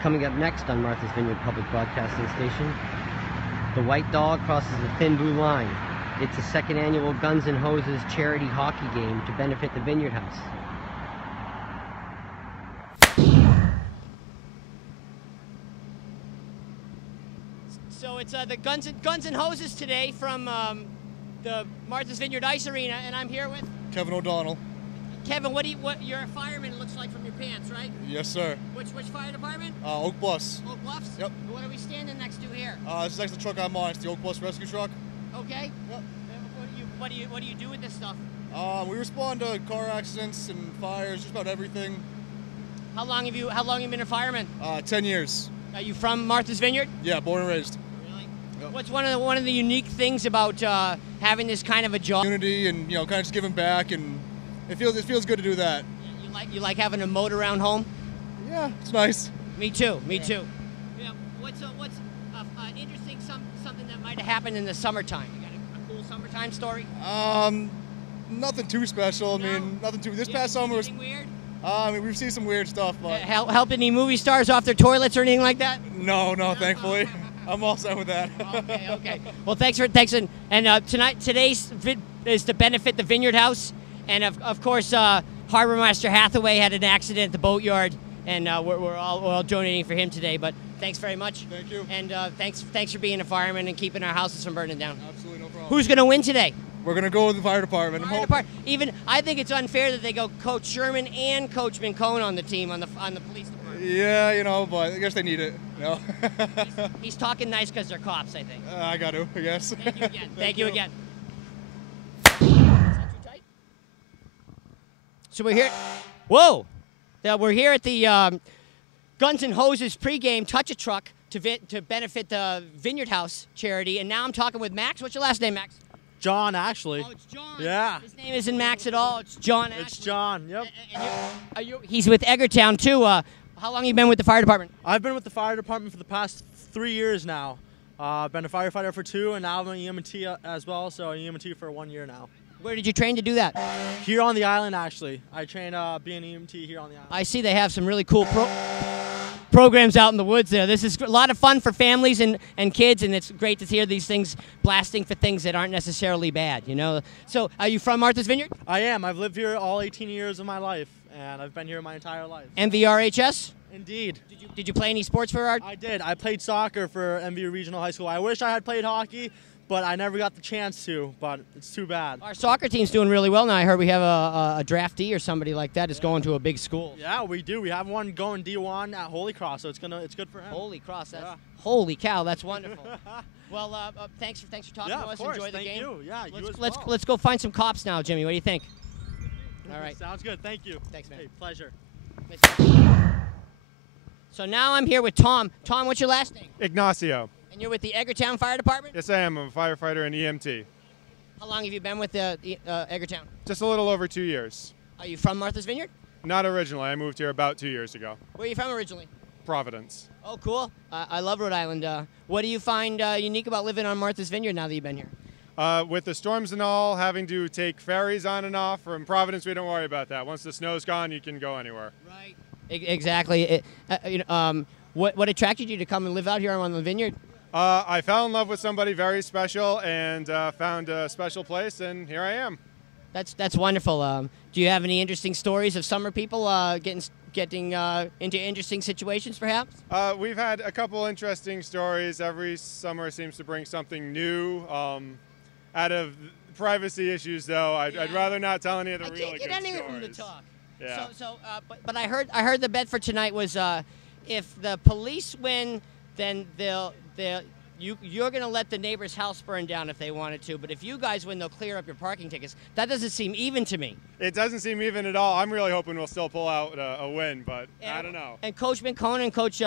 Coming up next on Martha's Vineyard Public Broadcasting Station, the white dog crosses the thin blue line. It's a second annual Guns N' Hoses charity hockey game to benefit the Vineyard House. So it's the Guns N' Hoses today from the Martha's Vineyard Ice Arena, and I'm here with Kevin O'Donnell. Kevin. You're a fireman, it looks like, from your pants, right? Yes, sir. Which fire department? Oak Bluffs. Oak Bluffs? Yep. What are we standing next to here? This is next to the truck I'm on. It's the Oak Bluffs rescue truck. Okay. Yep. What do you do with this stuff? We respond to car accidents and fires, just about everything. How long have you been a fireman? 10 years. Are you from Martha's Vineyard? Yeah, born and raised. Really? Yep. What's one of the unique things about having this kind of a job? Unity and kind of just giving back, and it feels good to do that. You like having a moat around home? Yeah, it's nice. Me too. Yeah. What's interesting something that might have happened in the summertime? You got a cool summertime story? Nothing too special. I mean, nothing too. This past summer was weird. We've seen some weird stuff, but Help any movie stars off their toilets or anything like that? no, thankfully. I'm all set with that. Okay. Well, thanks. Today's is to benefit the Vineyard House, and of course, Harbor Master Hathaway had an accident at the boatyard, and we're all donating for him today. But thanks very much. Thank you. And thanks for being a fireman and keeping our houses from burning down. Absolutely no problem. Who's going to win today? We're gonna go with the fire department. I think it's unfair that they go Coach Sherman and Coach Mincone on the team on the police department. Yeah, but I guess they need it. He's talking nice because they're cops, I think. I got to, I guess. Thank you again. Thank you again. So we're here. Whoa! We're here at the Guns N' Hoses pregame touch-a-truck to benefit the Vineyard House charity, and now I'm talking with Max. What's your last name, Max? John, actually. Oh, it's John. Yeah. His name isn't Max at all. It's John. It's John. Yep. He's with Edgartown too. How long have you been with the fire department? I've been with the fire department for the past 3 years now. I've been a firefighter for 2, and now I'm an EMT as well. So an EMT for 1 year now. Where did you train to do that? Here on the island, actually. I train being an EMT here on the island. I see they have some really cool programs out in the woods there. This is a lot of fun for families and kids, and it's great to hear these things blasting for things that aren't necessarily bad, So, are you from Martha's Vineyard? I am. I've lived here all 18 years of my life, and I've been here my entire life. MVRHS? Indeed. Did you play any sports for our... I did. I played soccer for MV Regional High School. I wish I had played hockey, but I never got the chance to, but it's too bad. Our soccer team's doing really well now. I heard we have a draftee or somebody like that is going to a big school. Yeah, we do. We have one going D1 at Holy Cross, so it's good for him. Holy Cross, holy cow, that's wonderful. Well, thanks for talking to us. Of course. Enjoy the Thank game. you. Yeah, Let's go find some cops now, Jimmy. What do you think? All right. Sounds good. Thank you. Thanks, man. Hey, pleasure. So now I'm here with Tom. Tom, what's your last name? Ignacio. And you're with the Edgartown Fire Department? Yes, I am. I'm a firefighter and EMT. How long have you been with Edgartown? Just a little over 2 years. Are you from Martha's Vineyard? Not originally. I moved here about 2 years ago. Where are you from originally? Providence. Oh, cool. I love Rhode Island. What do you find unique about living on Martha's Vineyard now that you've been here? With the storms and all, having to take ferries on and off from Providence, we don't worry about that. Once the snow's gone, you can go anywhere. Right. Exactly. What attracted you to come and live out here on the vineyard? I fell in love with somebody very special and found a special place, and here I am. That's wonderful. Do you have any interesting stories of summer people getting into interesting situations, perhaps? We've had a couple interesting stories. Every summer seems to bring something new. Out of privacy issues, though, I'd rather not tell any of the really good stories. I can't get any of them to talk. Yeah. But I heard the bet for tonight was if the police win, then you're going to let the neighbor's house burn down if they wanted to. But if you guys win, they'll clear up your parking tickets. That doesn't seem even to me. It doesn't seem even at all. I'm really hoping we'll still pull out a win, but I don't know. And Coach Mincone and Coach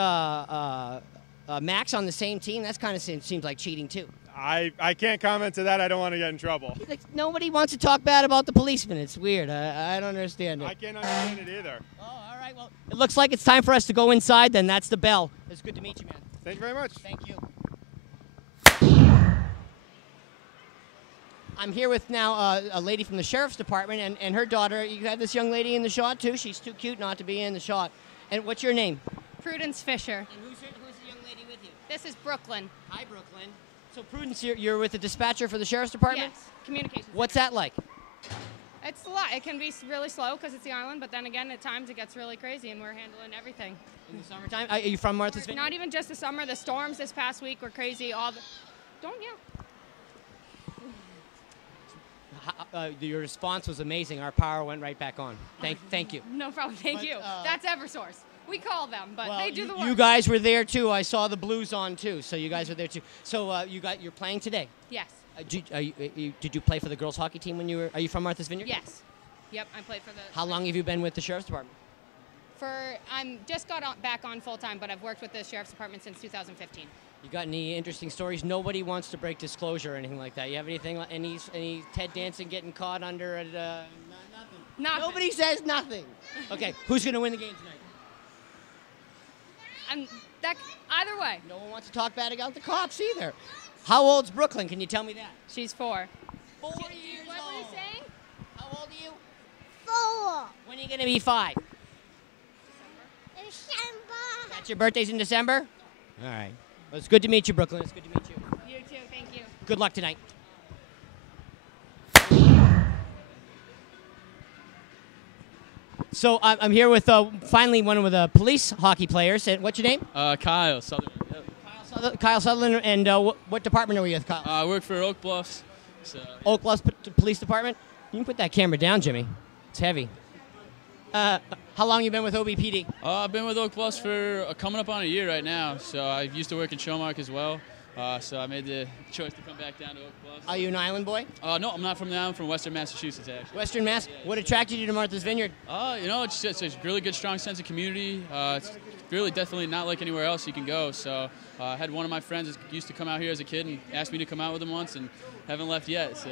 Max on the same team, that's kind of seems like cheating too. I can't comment to that. I don't want to get in trouble. Like, nobody wants to talk bad about the policemen. It's weird. I don't understand it. I can't understand it either. Oh, all right. Well, it looks like it's time for us to go inside then. That's the bell. It's good to meet you, man. Thank you very much. Thank you. I'm here with now a lady from the Sheriff's Department and her daughter. You have this young lady in the shot, too. She's too cute not to be in the shot. And what's your name? Prudence Fisher. And who's the young lady with you? This is Brooklyn. Hi, Brooklyn. So Prudence, you're with the dispatcher for the sheriff's department? Yes, communications. What's that like? It's a lot. It can be really slow because it's the island, but then again, at times it gets really crazy, and we're handling everything. In the summertime? Are you from Martha's Vineyard? Not even just the summer. The storms this past week were crazy. Don't yell. Your response was amazing. Our power went right back on. Thank you. No problem. Thank you. That's Eversource. We call them, but they do the work. You guys were there too. I saw the Blues on too, so you guys were there too. So you're playing today. Yes. Did you play for the girls hockey team when you were? Are you from Martha's Vineyard? Yes. Yep. I played for the. How long have you been with the sheriff's department? I'm just got back on full time, but I've worked with the sheriff's department since 2015. You got any interesting stories? Nobody wants to break disclosure or anything like that. You have anything? Any Ted Danson getting caught under it? Nothing. Nobody says nothing. Okay, who's going to win the game tonight? Either way. No one wants to talk bad about the cops either. How old's Brooklyn? Can you tell me that? She's 4. 4 years old. What were you saying? How old are you? 4. When are you going to be 5? December. That's your birthday's in December? All right. Well, it's good to meet you, Brooklyn. It's good to meet you. You too. Thank you. Good luck tonight. So I'm here with finally one of the police hockey players. What's your name? Kyle Sutherland. Yep. Kyle Sutherland. And what department are we with, Kyle? I work for Oak Bluffs. So, yeah. Oak Bluffs Police Department? You can put that camera down, Jimmy. It's heavy. How long you been with OBPD? I've been with Oak Bluffs for coming up on a year right now. So I used to work in Chilmark as well. So I made the choice to come back down to Oak Bluffs. Are you an island boy? No, I'm not from the island. I'm from Western Massachusetts, actually. Western Mass? Yeah. What attracted you to Martha's Vineyard? It's a really good, strong sense of community. It's really definitely not like anywhere else you can go. So I had one of my friends that used to come out here as a kid and asked me to come out with him once, and haven't left yet. So.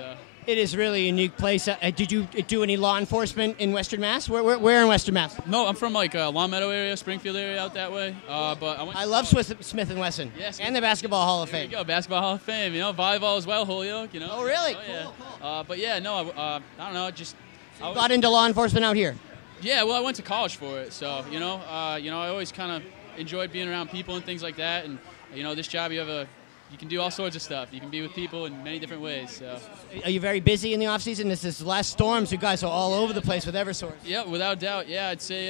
It is really a unique place. Did you do any law enforcement in Western Mass? Where in Western Mass? No, I'm from Long Meadow area, Springfield area, out that way. But I love Smith & Wesson. Yes. And the Basketball Hall of Fame. There you go, Basketball Hall of Fame. Volleyball as well, Holyoke. Oh, really? Cool. But yeah, no, I don't know. I got into law enforcement out here. Yeah, well, I went to college for it, so I always kind of enjoyed being around people and things like that. And this job, you can do all sorts of stuff. You can be with people in many different ways. So. Are you very busy in the off season? This is last storms. You guys are all over the place with Eversource. Yeah, without doubt. Yeah, I'd say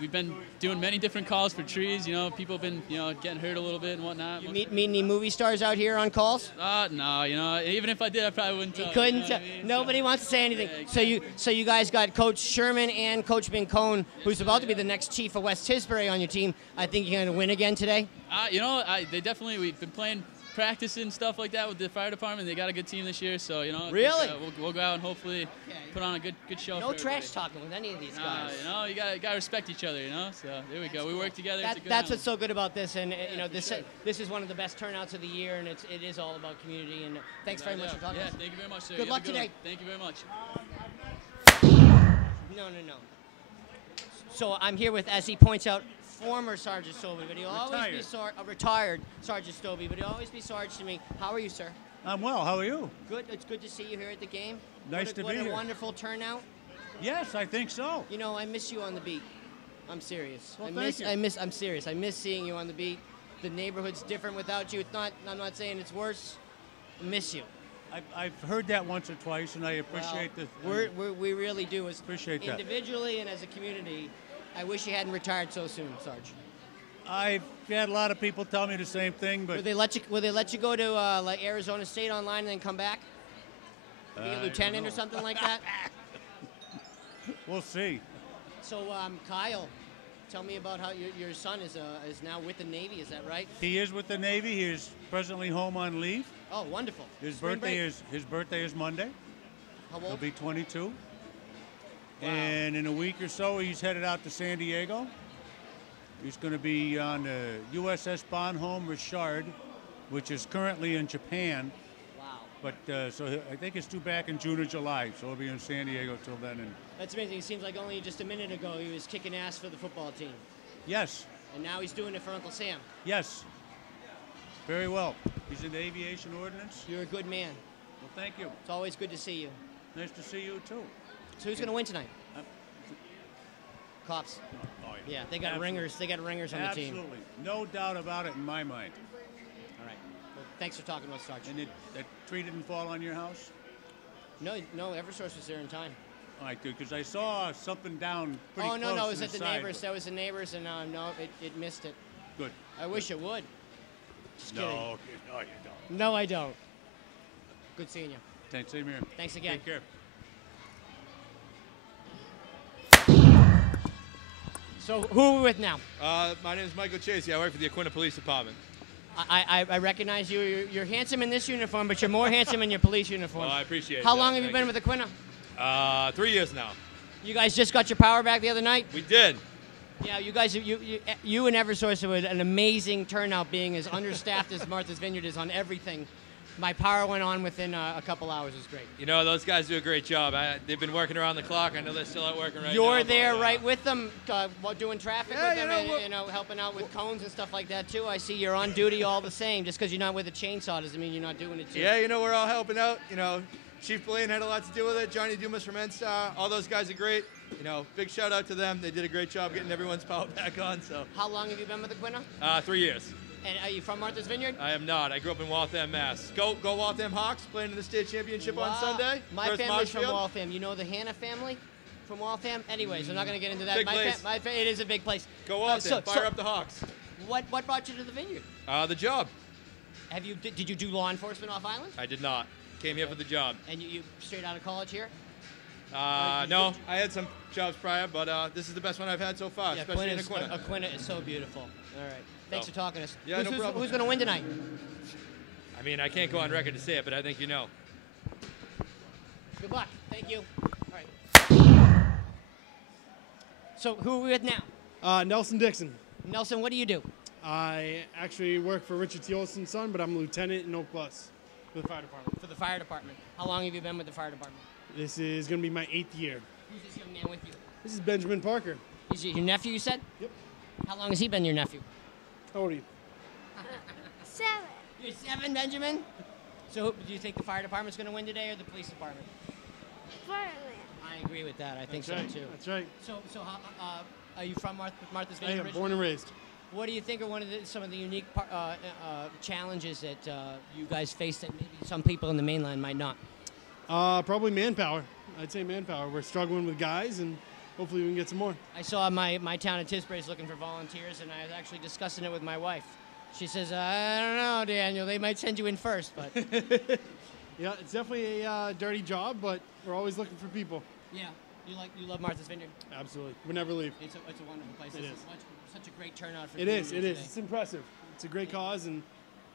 we've been doing many different calls for trees. People have been getting hurt a little bit and whatnot. You meet any movie stars out here on calls? No. Even if I did, I probably wouldn't tell. You couldn't. Nobody wants to say anything. Yeah, so you guys got Coach Sherman and Coach Bincone, who's about to be the next chief of West Tisbury on your team. I think you're going to win again today. They definitely. We've been playing practice and stuff like that with the fire department. They got a good team this year, so Really? We'll go out and hopefully put on a good show. No for trash talking with any of these guys. You gotta respect each other. So there we go. We work together. That's what's so good about this, and this is one of the best turnouts of the year, and it is all about community. And thanks very much for talking. Yeah, thank you very much, sir. Good luck today. Thank you very much. No. So I'm here with, as he points out, former Sergeant Stobie, but he'll always be retired Sergeant Stobie, but he'll always be Sarge to me. How are you, sir? I'm well. How are you? Good. It's good to see you here at the game. Nice to be here. What a wonderful turnout. Yes, I think so. I miss you on the beat. I'm serious. Well, thank you. I'm serious. I miss seeing you on the beat. The neighborhood's different without you. I'm not saying it's worse. I miss you. I've heard that once or twice, and I appreciate we really do. Appreciate that. Individually and as a community, I wish you hadn't retired so soon, Sarge. I've had a lot of people tell me the same thing, but Will they let you go to like Arizona State online and then come back? Be a lieutenant or something like that? We'll see. So, Kyle, tell me about how your son is now with the Navy. Is that right? He is with the Navy. He is presently home on leave. Oh, wonderful. His birthday is Monday. How old? He'll be 22. Wow. And in a week or so, he's headed out to San Diego. He's going to be on the USS Bonhomme Richard, which is currently in Japan. Wow. But so I think it's due back in June or July, so he'll be in San Diego till then. And that's amazing. It seems like only just a minute ago he was kicking ass for the football team. Yes. And now he's doing it for Uncle Sam. Yes. Very well. He's in the aviation ordnance. You're a good man. Well, thank you. It's always good to see you. Nice to see you, too. So who's going to win tonight? Cops. Oh, Yeah, they got ringers. They got ringers on the team. Absolutely. No doubt about it in my mind. All right. Well, thanks for talking to us, Sergeant. And that tree didn't fall on your house? No, Eversource was there in time. All right, good, because I saw something down pretty Oh, close no, it to was at the side, neighbors. but- That was the neighbors, and no, it missed it. Good. I wish it would. Just kidding. No, you don't. No, I don't. Good seeing you. Thanks, same here. Thanks again. Take care. So who are we with now? My name is Michael Chasey. I work for the Aquinnah Police Department. I recognize you. You're handsome in this uniform, but you're more handsome in your police uniform. Well, I appreciate it. How long have you been with Aquinnah? 3 years now. You guys just got your power back the other night? We did. Yeah, you guys, you and Eversource had an amazing turnout, being as understaffed as Martha's Vineyard is on everything. My power went on within a couple hours. It was great. You know, those guys do a great job. They've been working around the clock. I know they're still out working right now. You're there right with them, doing traffic Yeah, with them, and helping out with cones and stuff like that too. I see you're on duty all the same. Just because you're not with a chainsaw doesn't mean you're not doing it too. Yeah, you know, we're all helping out. You know, Chief Blaine had a lot to do with it. Johnny Dumas from NSTAR. All those guys are great. You know, big shout out to them. They did a great job getting everyone's power back on. So. How long have you been with Aquinnah? 3 years. And are you from Martha's Vineyard? I am not. I grew up in Waltham, Mass. Go Waltham Hawks, playing in the state championship on Wow. Sunday. My First family's from Marshfield. Waltham. You know the Hannah family from Waltham? Anyways, I'm not going to get into that. Big place. It is a big place. Go Waltham. Fire up the Hawks. What brought you to the Vineyard? The job. Did you do law enforcement off island? I did not. Came here for the job. And you straight out of college here? No, I had some jobs prior, but this is the best one I've had so far, especially in Aquinnah. Aquinnah is so beautiful. All right. Thanks for talking to us. Yeah, no problem. Who's going to win tonight? I mean, I can't go on record to say it, but I think you know. Good luck. Thank you. All right. So who are we with now? Nelson Dixon. Nelson, what do you do? I actually work for Richard T. Olson's son, but I'm a lieutenant in Oak Bluffs for the fire department. For the fire department. How long have you been with the fire department? This is going to be my 8th year. Who's this young man with you? This is Benjamin Parker. Is it your nephew, you said? Yep. How long has he been your nephew? How old are you? 7. You're 7, Benjamin? So do you think the fire department's going to win today or the police department? Fireman. I agree with that. I think That's right. so, too. That's right. So how, are you from Martha's I Vineyard am originally? born and raised. What do you think are some of the unique challenges that you guys face that maybe some people in the mainland might not? Probably manpower. I'd say manpower. We're struggling with guys, and hopefully we can get some more. I saw my town of Tisbury is looking for volunteers, and I was actually discussing it with my wife. She says, I don't know, Daniel, they might send you in first, but... Yeah, it's definitely a dirty job, but we're always looking for people. Yeah, you love Martha's Vineyard? Absolutely. We never leave. It's a wonderful place. It is. Such a great turnout for It is. today. It's impressive. It's a great cause, and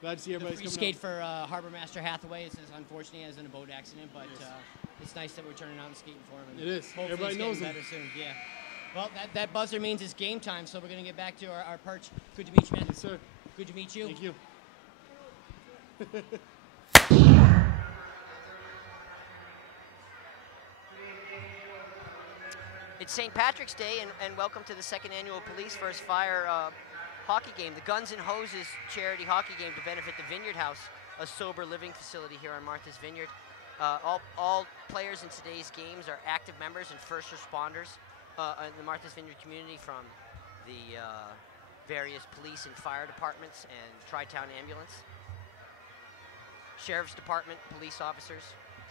glad to see The everybody's free coming skate out. for Harbor Master Hathaway. It says, unfortunately, he was in a boat accident, but it's nice that we're turning out and skating for him. And It is. Hopefully Everybody it's knows getting him. better soon. Yeah. Well, that buzzer means it's game time, so we're going to get back to our perch. Good to meet you, man. Yes, sir. Good to meet you. Thank you. It's St. Patrick's Day, and welcome to the second annual Police vs. Fire hockey game, the Guns and Hoses charity hockey game to benefit the Vineyard House, a sober living facility here on Martha's Vineyard. All players in today's games are active members and first responders in the Martha's Vineyard community, from the various police and fire departments and Tri-Town Ambulance, Sheriff's Department, police officers.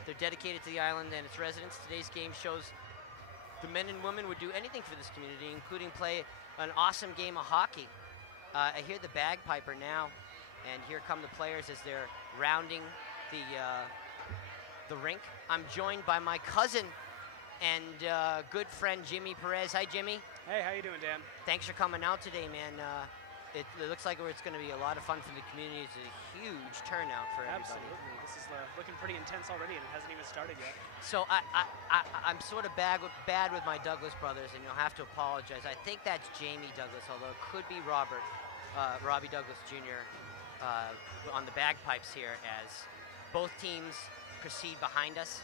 They're dedicated to the island and its residents. Today's game shows the men and women would do anything for this community, including play an awesome game of hockey. I hear the bagpiper now, and here come the players as they're rounding the rink. I'm joined by my cousin and good friend Jimmy Perez. Hi, Jimmy. Hey, how you doing, Dan? Thanks for coming out today, man. It looks like it's going to be a lot of fun for the community. It's a huge turnout for everybody. Absolutely. This is looking pretty intense already, and it hasn't even started yet. So I'm sort of bad with my Douglas brothers, and you'll have to apologize. I think that's Jamie Douglas, although it could be Robbie Douglas Jr. On the bagpipes here, as both teams proceed behind us.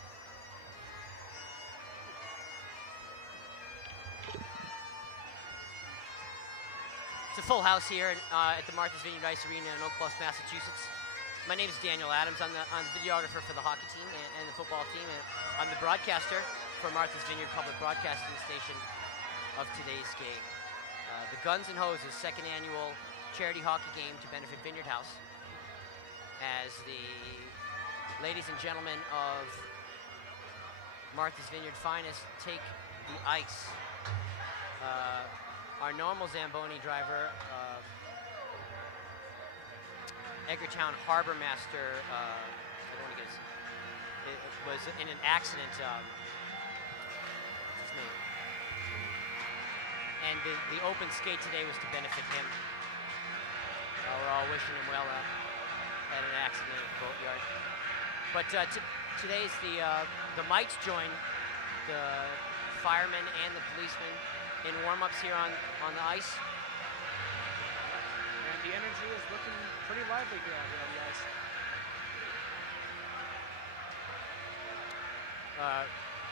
It's a full house here at the Martha's Vineyard Ice Arena in Oak Bluffs, Massachusetts. My name is Daniel Adams. I'm the videographer for the hockey team and the football team, and I'm the broadcaster for Martha's Vineyard Public Broadcasting Station of today's game. The Guns and Hoses second annual charity hockey game to benefit Vineyard House, as the ladies and gentlemen of Martha's Vineyard finest take the ice. Our normal Zamboni driver, Edgartown Harbor Master, I don't want to get it was in an accident. What's his name? And the open skate today was to benefit him. We're all wishing him well at an accident at the boatyard. But today's the mites join the firemen and the policemen in warm-ups here on the ice. And the energy is looking pretty lively here on the ice.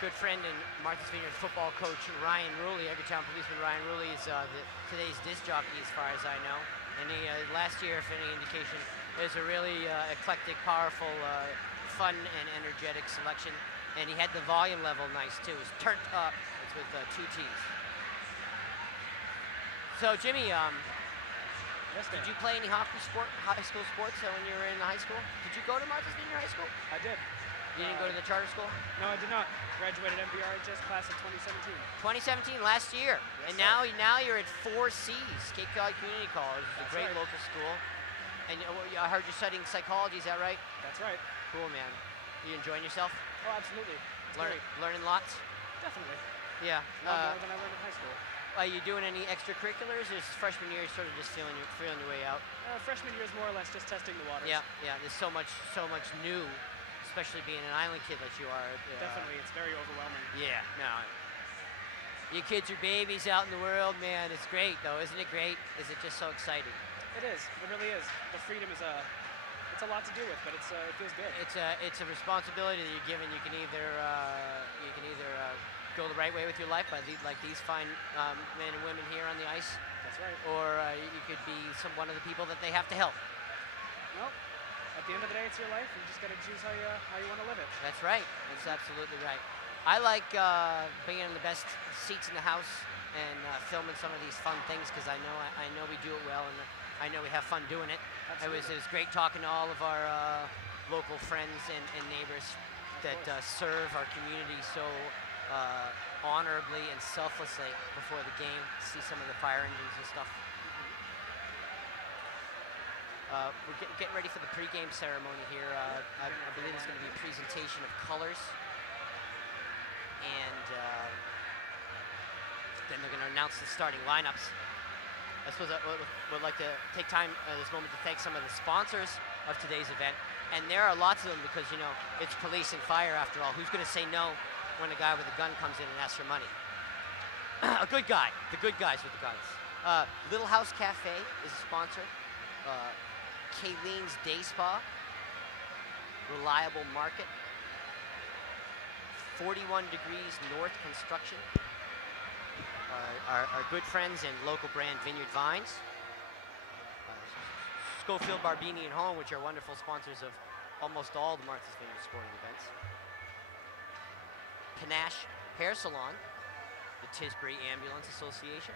Good friend and Martha's Vineyard football coach Ryan Ruley, Edgartown policeman Ryan Ruley, is today's disc jockey as far as I know. And he, last year, if any indication, is a really eclectic, powerful, fun and energetic selection. And he had the volume level nice too. It's turned up. It's with 2 T's. So Jimmy, yes, did you play any high school sports when you were in high school? Did you go to Martha's Vineyard High School? I did. You didn't go to the charter school? No, I did not. Graduated MVPBS class of 2017. 2017, last year. Yes, and now you're at 4Cs, Cape Cod Community College. It's a great right. local school. And I heard you're studying psychology, is that right? That's right. Cool, man. You enjoying yourself? Oh, absolutely. Learning lots? Definitely. Yeah. A lot more than I learned in high school. Are you doing any extracurriculars, or is freshman year sort of just feeling your way out? Freshman year is more or less just testing the waters. Yeah. There's so much new, especially being an island kid like you are. Definitely, it's very overwhelming. Yeah, no. You kids are babies out in the world, man. It's great, though, isn't it great? Is it just so exciting? It is. It really is. The freedom is it's a lot to do with, but it feels good. It's a responsibility that you're given. You can either go the right way with your life, like these fine men and women here on the ice. That's right. Or you could be one of the people that they have to help. Well, at the end of the day, it's your life. You just got to choose how you want to live it. That's right. That's absolutely right. I like being in the best seats in the house and filming some of these fun things, because I know we do it well, and I know we have fun doing it. Absolutely. It was great talking to all of our local friends and neighbors that serve our community so honorably and selflessly before the game. See some of the fire engines and stuff. We're getting ready for the pregame ceremony here. I believe it's going to be a presentation of colors, and then they're going to announce the starting lineups. I suppose I would like to take time this moment to thank some of the sponsors of today's event, and there are lots of them, because it's police and fire after all. Who's going to say no when a guy with a gun comes in and asks for money? A good guy, the good guys with the guns. Little House Cafe is a sponsor. Kayleen's Day Spa, Reliable Market, 41 Degrees North Construction, our good friends and local brand Vineyard Vines, Schofield Barbini and Home, which are wonderful sponsors of almost all the Martha's Vineyard sporting events, Panache Hair Salon, the Tisbury Ambulance Association,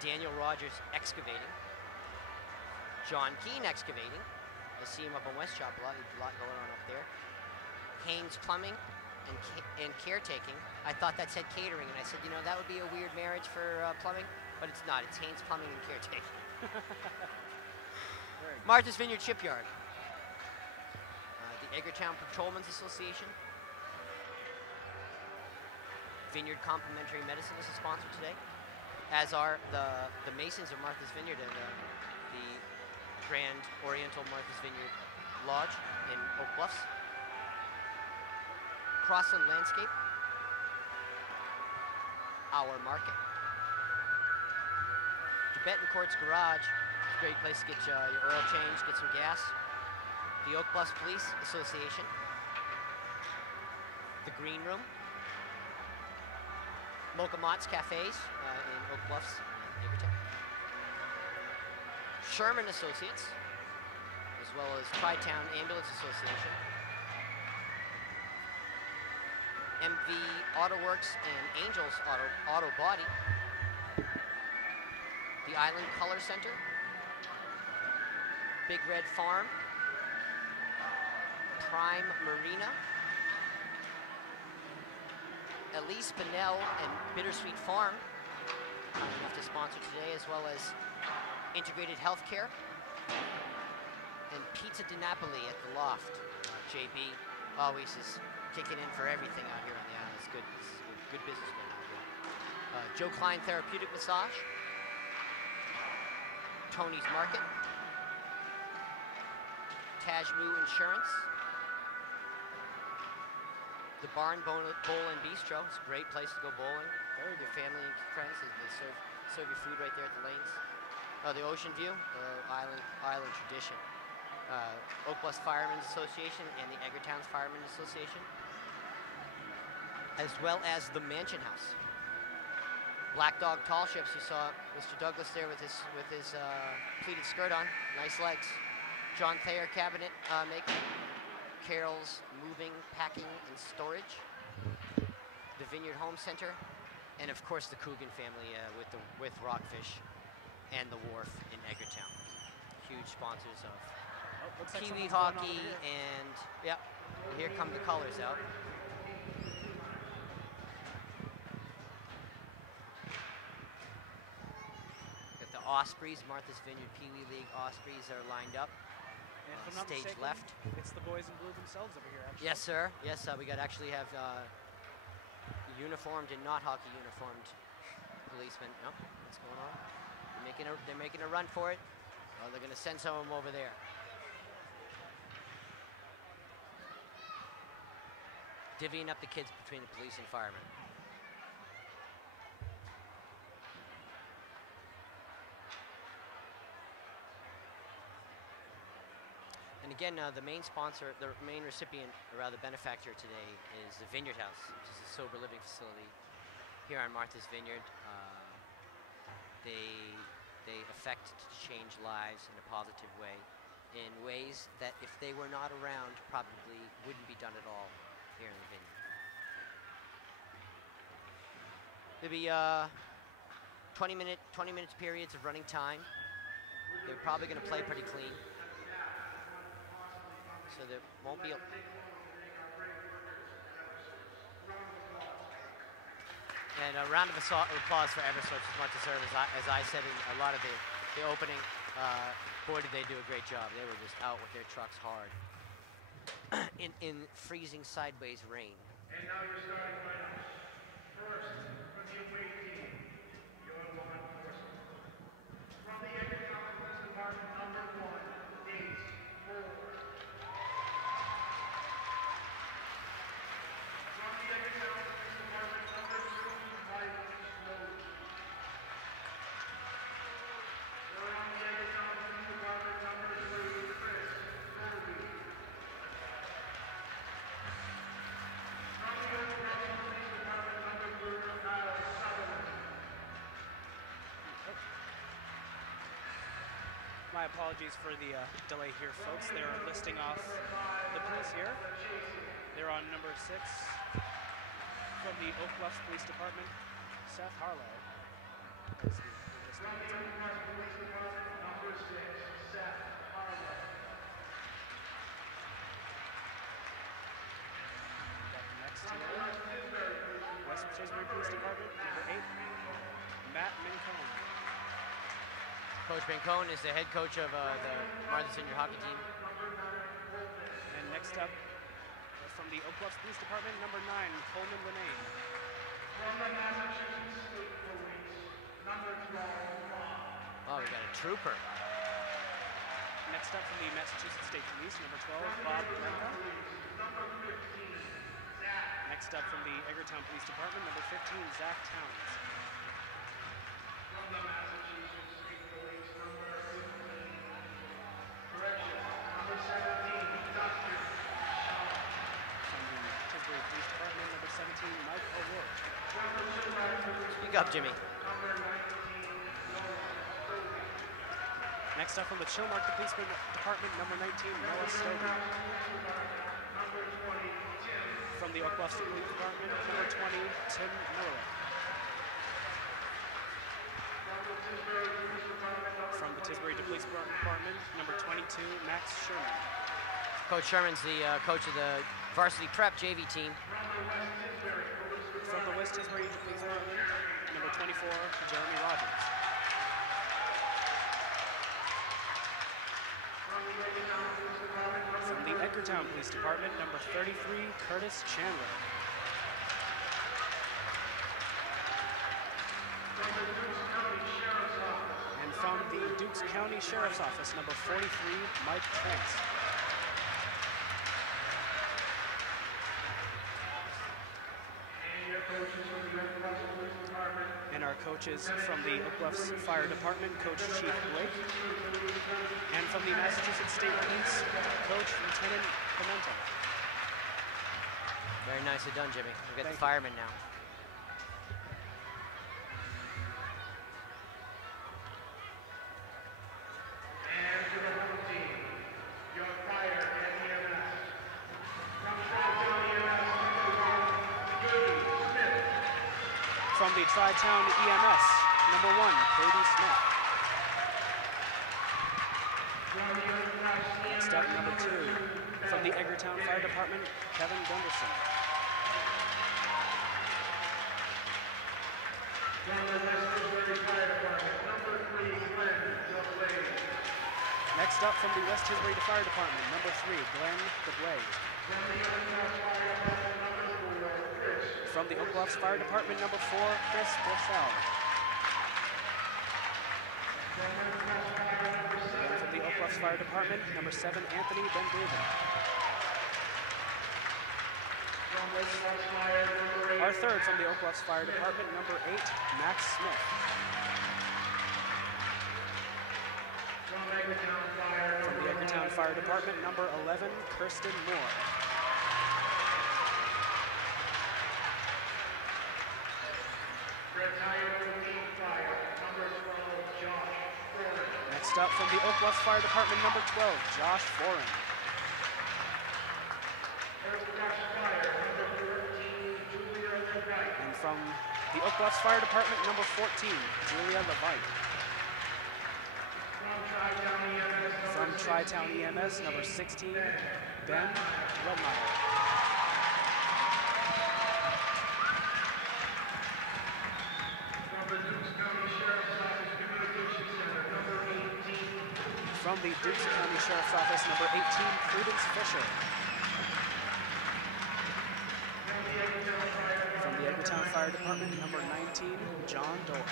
Daniel Rogers Excavating, John Keane Excavating. I see him up on West Shop, a lot going on up there. Haynes Plumbing and Caretaking. I thought that said catering, and I said, that would be a weird marriage for plumbing, but it's not. It's Haynes Plumbing and Caretaking. Martha's Vineyard Shipyard. The Edgartown Patrolmen's Association. Vineyard Complementary Medicine is a sponsor today, as are the Masons of Martha's Vineyard and the Grand Oriental Martha's Vineyard Lodge in Oak Bluffs. Crossland Landscape. Our Market. Tibetan Courts Garage, a great place to get your oil change, get some gas. The Oak Bluffs Police Association. The Green Room. Mocha Mott's Cafes in Oak Bluffs and Edgartown. Sherman Associates, as well as Tri-Town Ambulance Association. MV Auto Works and Angels Auto Body. The Island Color Center. Big Red Farm. Prime Marina. Elise Benell and Bittersweet Farm. Kind enough to sponsor today, as well as Integrated Healthcare. And Pizza di Napoli at the Loft. JB always is kicking in for everything out here on the island. It's good, good businessman out here. Joe Klein Therapeutic Massage. Tony's Market. Tajmu Insurance. The Barn Bowl and Bistro. It's a great place to go bowling. Your family and friends, they serve your food right there at the lanes. The Ocean View, Island Tradition. Oak Bluffs Firemen's Association and the Edgartown Firemen's Association, as well as the Mansion House. Black Dog Tall Ships. You saw Mr. Douglas there with his pleated skirt on. Nice legs. John Thayer Cabinet Making. Carol's Moving, Packing, and Storage. The Vineyard Home Center, and of course the Coogan family with Rockfish and the Wharf in Edgartown. Huge sponsors of Looks like Kiwi someone's going on hockey, over here. and yep, here come the colors out. Got the Ospreys, Martha's Vineyard Pee Wee League Ospreys are lined up. And if I'm not Stage mistaken, left. it's the boys in blue themselves over here, actually. Yes, sir. Yes, we got actually have uniformed and not hockey uniformed policemen. No, what's going on? They're making a run for it. Oh, they're going to send some of them over there. Divvying up the kids between the police and firemen. And again, the main sponsor, the main recipient, or rather benefactor today is the Vineyard House, which is a sober living facility here on Martha's Vineyard. They affect to change lives in a positive way, in ways that if they were not around, probably wouldn't be done at all here in the Vineyard. There'll be 20 minutes periods of running time. They're probably going to play pretty clean. So there won't be and a round of applause for Eversource as much as I said in a lot of the opening. Boy, did they do a great job. They were just out with their trucks hard in freezing sideways rain. And now you're starting lineups. First, from the away team, your law enforcement. From the Edgartown Police Department, number 1, Ace Ford. From the Edgartown Police Department, number 2, Mike Sloan. From the Edgartown Police Department, number 3, Chris Kirby. My apologies for the delay here, folks. They're listing off the police here. They're on number 6 from the Oak Bluffs Police Department, Seth Harlow. Next here, West Tisbury Police Department, number 8, Matt Mincone. Coach Bencone is the head coach of the Martha's Vineyard hockey team. And next up, from the Oak Bluffs Police Department, number 9, Coleman Linane. From the Massachusetts State Police, number 12, Oh, we got a trooper. Next up from the Massachusetts State Police, number 12, Bob Brenka. number 15, Zach. Next up from the Edgartown Police Department, number 15, Zach Towns. From the Massachusetts State Police, number 15, correction, number 17, Dr. From the Tisbury Police Department, number 17, Mike O'Rourke. Speak up, Jimmy. Next up from the Chilmark Police Department, number 19, Noah Stovey. From the the Oak Bluffs Police Department, number 20, Tim Miller. From the Tisbury Police Department, number 22, Max Sherman. Coach Sherman's the coach of the varsity prep JV team. From the West Tisbury Police Department, number 24, Jeremy Rogers. From the Edgartown Police Department, number 33, Curtis Chandler. And from the Dukes County Sheriff's Office, number 43, Mike Trent. And our coaches from the Oak Bluffs Fire Department, Coach Chief Blake. And from the Massachusetts State Police, Coach Lieutenant Pimento. Very nicely done, Jimmy. We've got the firemen now. And to the home team, your fire and EMS. From Tri-Town EMS, From the Tri-Town EMS, number 1, Katie Smith. Next up, number 2, from the Edgartown Fire Department, Kevin Gunderson. From the West Tisbury Fire Department, number 3, Glenn DeBlay. Next up, from the West Tisbury Fire Department, number 3, Glenn DeBlay. From the Oak Bluffs Fire Department, number 4, Chris Brissell. And from the Oak Bluffs Fire Department, number 7, Anthony Ben-David. Our third from the Oak Bluffs Fire Department, number 8, Max Smith. From the Edgartown Fire Department, number 11, Kirsten Moore. Next up, from the Oak Bluffs Fire Department, number 12, Josh Foran. And from the Oak Bluffs Fire Department, number 14, Julia Levite. From Tri-Town EMS, number 16, Ben Redmeyer. From the Dukes County Sheriff's Office, number 18, Prudence Fisher. From the Edgartown Fire Department, number 19, John Dorr.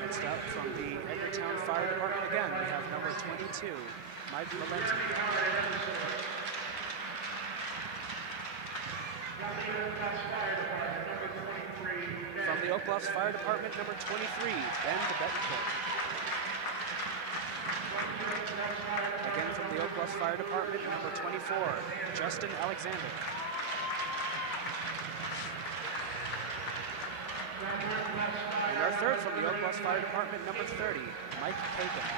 Next up, from the Edgartown Fire Department again, we have number 22, Mike Valenti. From the Oak Bluffs Fire Department, number 23, Ben Betancourt. Again from the Oak Bluffs Fire Department, number 24, Justin Alexander. And our third from the Oak Bluffs Fire Department, number 30, Mike Kagan.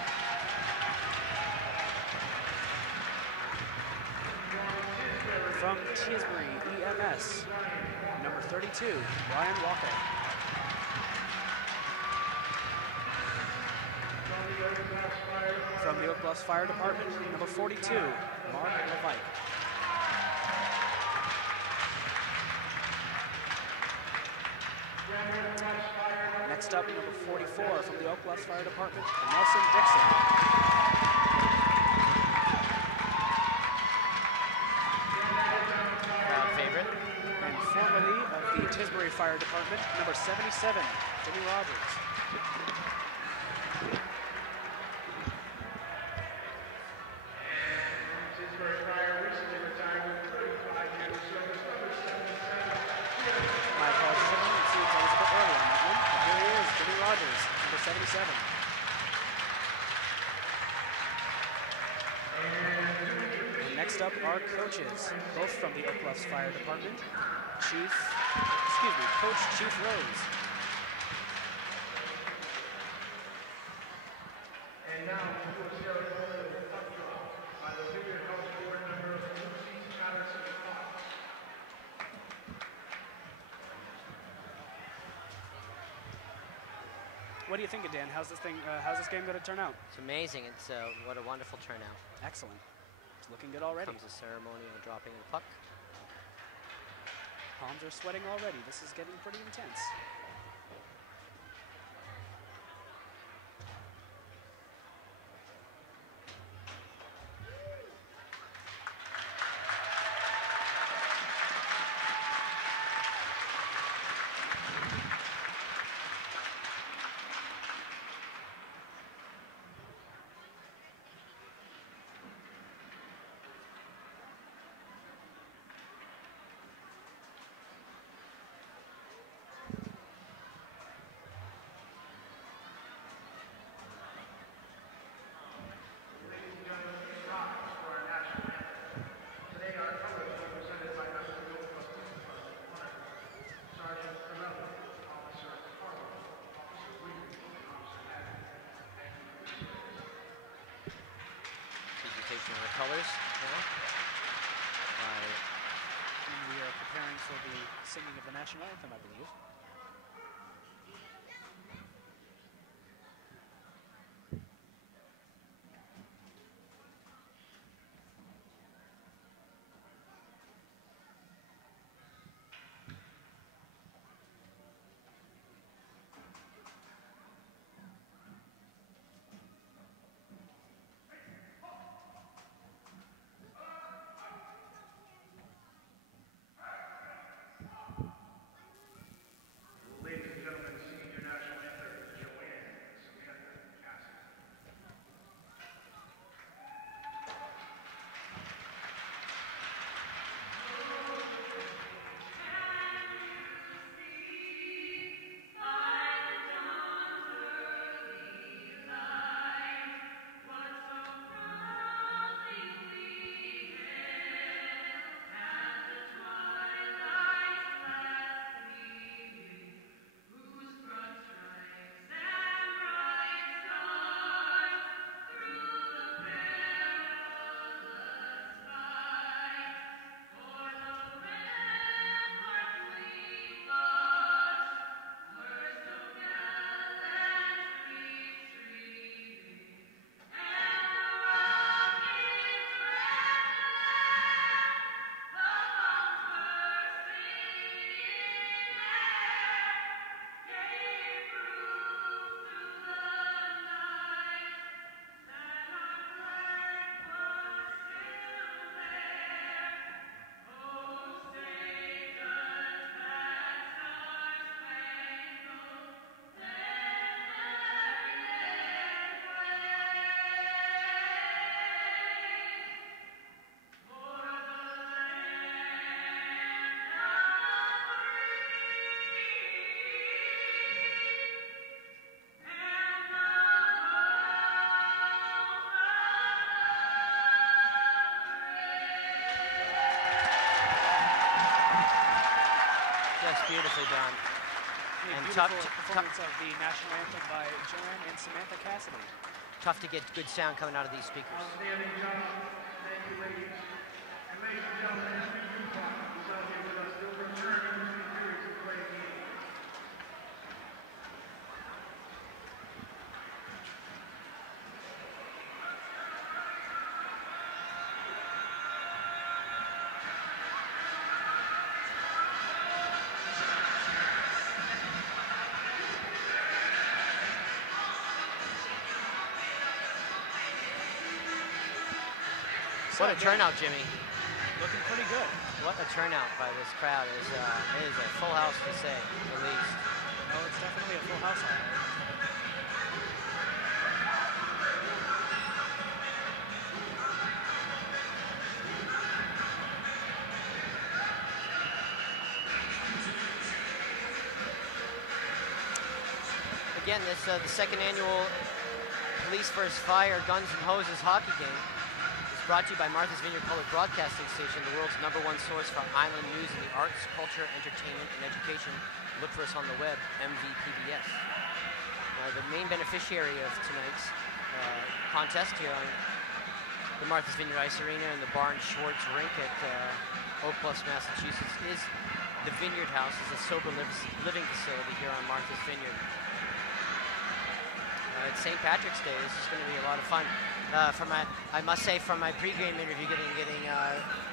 From Tisbury EMS, number 32, Ryan Walker. From the Oak Bluffs Fire Department, number 42, Mark Levite. Next up, number 44, from the Oak Bluffs Fire Department, Nelson Dixon. Favorite. And formerly of the Tisbury Fire Department, number 77, Jimmy Rogers. Tisbury Fire recently retired with 35 years of service, number 77. My apologies, everyone. It seems I was a bit early on that one. But here he is, Jimmy Rogers, number 77. Next up are coaches, both from the Oak Bluffs Fire Department. Coach Chief Rose. What are you thinking, Dan? How's this game going to turn out? It's amazing. It's what a wonderful turnout. Excellent. It's looking good already. Comes a ceremonial dropping of the puck. Palms are sweating already. This is getting pretty intense. Colors. And we are preparing for the singing of the national anthem, I believe. Beautifully done. And beautiful performance of the national anthem by Joanne and Samantha Cassidy. Tough to get good sound coming out of these speakers. Outstanding job. Thank you, ladies. And ladies and gentlemen, MVPBS is out here with us. They'll return in between periods of play game. What a turnout, Jimmy. Looking pretty good. What a turnout by this crowd. It is a full house to say the least. Oh, it's definitely a full house out there. Again, this the second annual Police vs. Fire Guns and Hoses hockey game. Brought to you by Martha's Vineyard Public Broadcasting Station, the world's #1 source for island news in the arts, culture, entertainment, and education. Look for us on the web, MVPBS. The main beneficiary of tonight's contest here on the Martha's Vineyard Ice Arena and the Barnes-Schwartz Rink at Oak Bluffs, Massachusetts is the Vineyard House. It's a sober living facility here on Martha's Vineyard. it's St. Patrick's Day. This is going to be a lot of fun. I must say, from my pregame interview, getting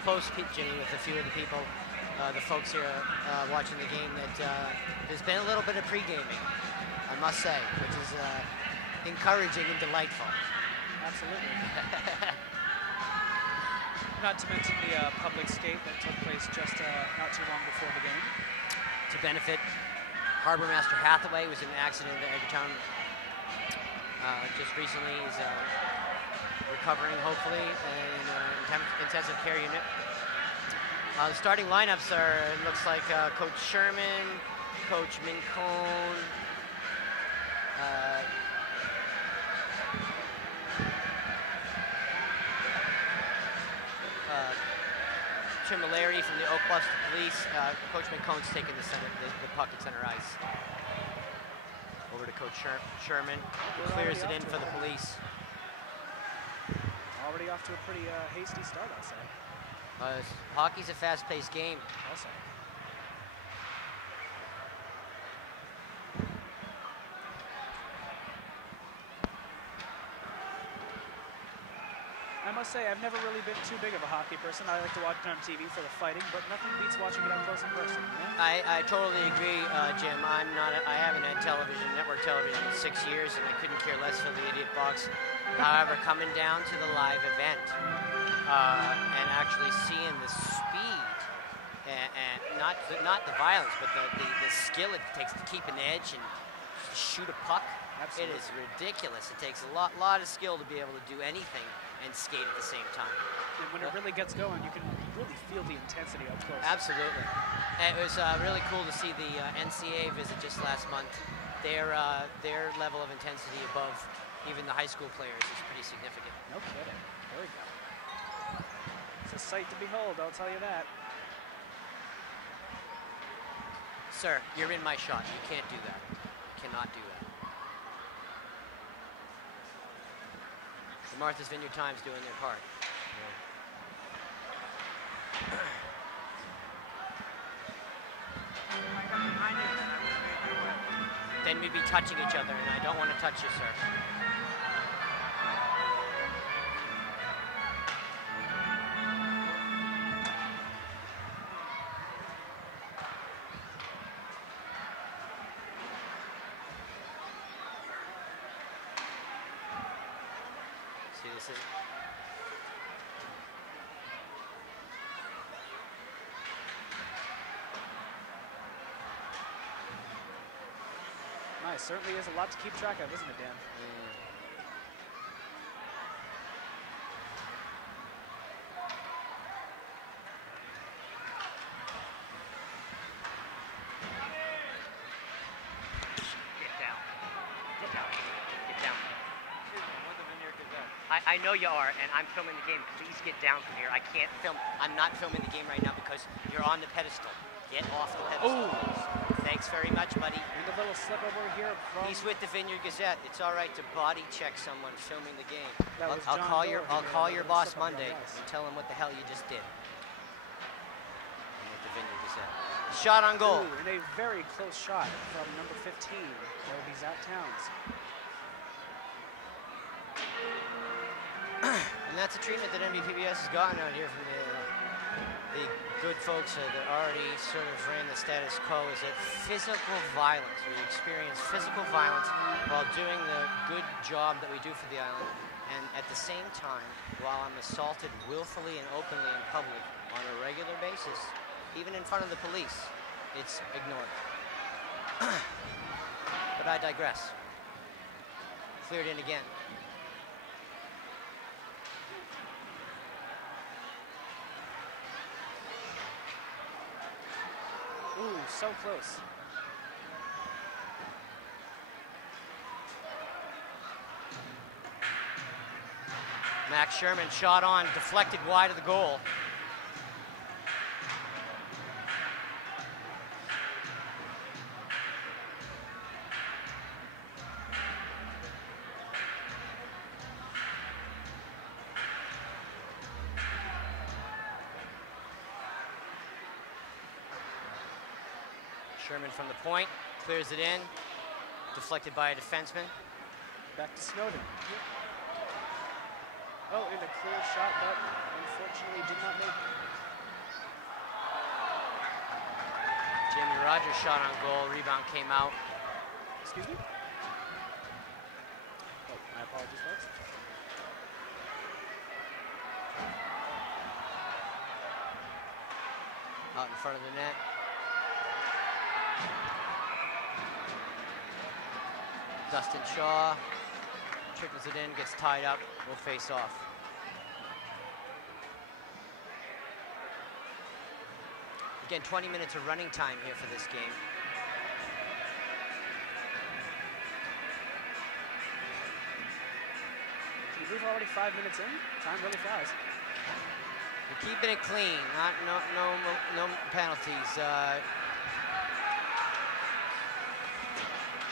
close Jimmy with a few of the people, the folks here watching the game, that there's been a little bit of pregaming, I must say, which is encouraging and delightful. Absolutely. Not to mention the public skate that took place just not too long before the game. To benefit Harbor Master Hathaway, was in an accident at Edgartown just recently. He's recovering, hopefully, in an intensive care unit. The starting lineups are, it looks like Coach Sherman, Coach Mincone, Chilmark from the Bluffs Police. Coach Mincone's taking the puck at center ice. Over to Coach Sherman, who clears it in for the police. Already off to a pretty hasty start, I'll say. Hockey's a fast-paced game. I'll say. I must say, I've never really been too big of a hockey person. I like to watch it on TV for the fighting, but nothing beats watching it up close in person. Yeah? I totally agree, Jim. I haven't had network television in 6 years, and I couldn't care less for the Idiot Box. However, coming down to the live event and actually seeing the speed and not the violence, but the skill it takes to keep an edge and shoot a puck. Absolutely. It is ridiculous. It takes a lot of skill to be able to do anything and skate at the same time. And when it really gets going, you can really feel the intensity up close. Absolutely. And it was really cool to see the NCAA visit just last month. Their level of intensity above even the high school players is pretty significant. No kidding. Very good. It's a sight to behold, I'll tell you that. Sir, you're in my shot. You can't do that. You cannot do that. The Martha's Vineyard Times doing their part. Then we'd be touching each other, and I don't want to touch you, sir. See, this is... Nice. Certainly is a lot to keep track of, isn't it, Dan? I know you are, and I'm filming the game. Please get down from here. I can't film. I'm not filming the game right now because you're on the pedestal. Get off the pedestal. Oh. Thanks very much, buddy. And a little slip over here from... He's with the Vineyard Gazette. It's all right to body check someone filming the game. I'll call your boss Monday and tell him what the hell you just did. I'm with the Vineyard Gazette. Shot on goal. Ooh, and a very close shot from number 15. That would be Zach Towns. And that's the treatment that MVPBS has gotten out here from the good folks that already sort of ran the status quo, is that physical violence. We experience physical violence while doing the good job that we do for the island. And at the same time, while I'm assaulted willfully and openly in public on a regular basis, even in front of the police, it's ignored. But I digress. Cleared in again. Ooh, so close. Max Sherman shot on, deflected wide of the goal. Sherman from the point, clears it in, deflected by a defenseman. Back to Snowden. Oh, and a clear shot, but unfortunately did not make. Jimmy Rogers shot on goal. Rebound came out. Excuse me? Oh, my apologies, folks. Out in front of the net. Dustin Shaw trickles it in, gets tied up, will face off. Again, 20 minutes of running time here for this game. Can you believe we're already 5 minutes in? Time really flies. We're keeping it clean, no penalties.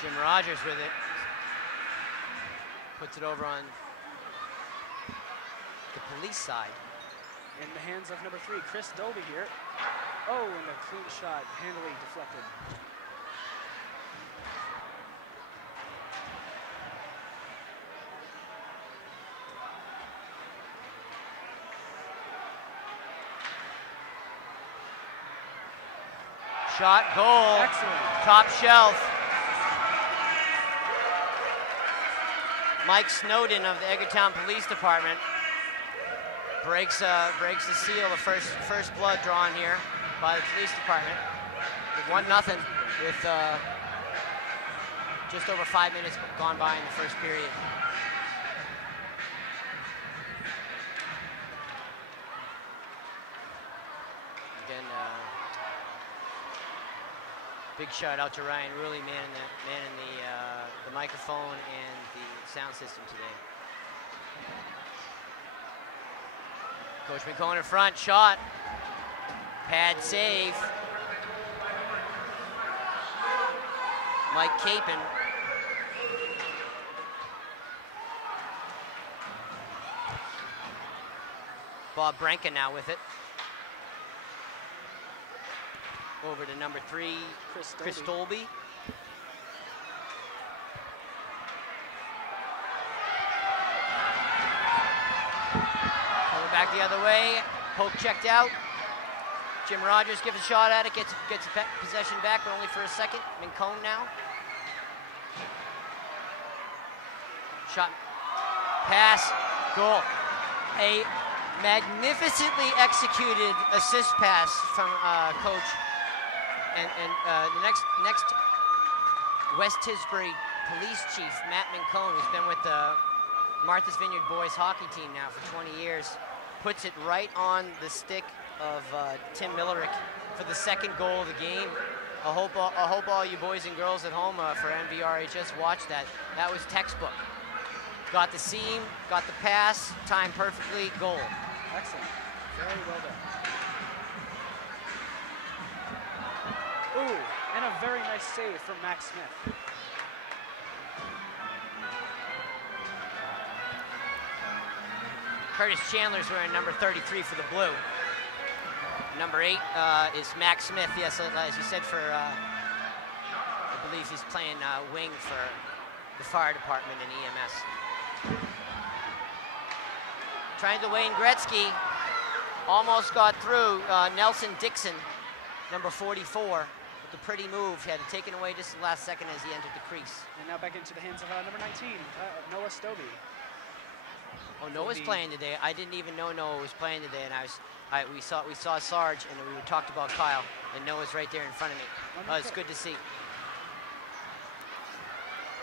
Jim Rogers with it. Puts it over on the police side. In the hands of number 3, Chris Dolby here. Oh, and a clean shot, handily deflected. Shot, goal. Excellent. Top shelf. Mike Snowden of the Edgartown Police Department breaks the seal of first blood drawn here by the police department. 1-0 with just over 5 minutes gone by in the first period. Again, big shout out to Ryan Ruley, manning the microphone and the sound system today. Coach McCone in front, shot. Pad save. Mike Capon. Bob Branca now with it. Over to number 3, Chris Dolby. Coming back the other way. Poke checked out. Jim Rogers gives a shot at it, gets possession back, but only for a second. Mincone now. Shot, pass, goal. A magnificently executed assist pass from Coach. And the next West Tisbury Police Chief, Matt Mincone, who's been with the Martha's Vineyard boys hockey team now for 20 years, puts it right on the stick of Tim Millerick for the second goal of the game. I hope all you boys and girls at home for MVRHS watch that. That was textbook. Got the seam, got the pass, timed perfectly, goal. Excellent. Very well done. Ooh, and a very nice save from Max Smith. Curtis Chandler's wearing number 33 for the Blue. Number 8 is Max Smith. Yes, as you said, I believe he's playing wing for the fire department and EMS. Trying to Wayne Gretzky, almost got through. Nelson Dixon, number 44, with a pretty move. He had it taken away just the last second as he entered the crease. And now back into the hands of number 19, Noah Stobie. Oh, Noah's playing today. I didn't even know Noah was playing today, and we saw Sarge, and we talked about Kyle, and Noah's right there in front of me. Oh, it's good to see.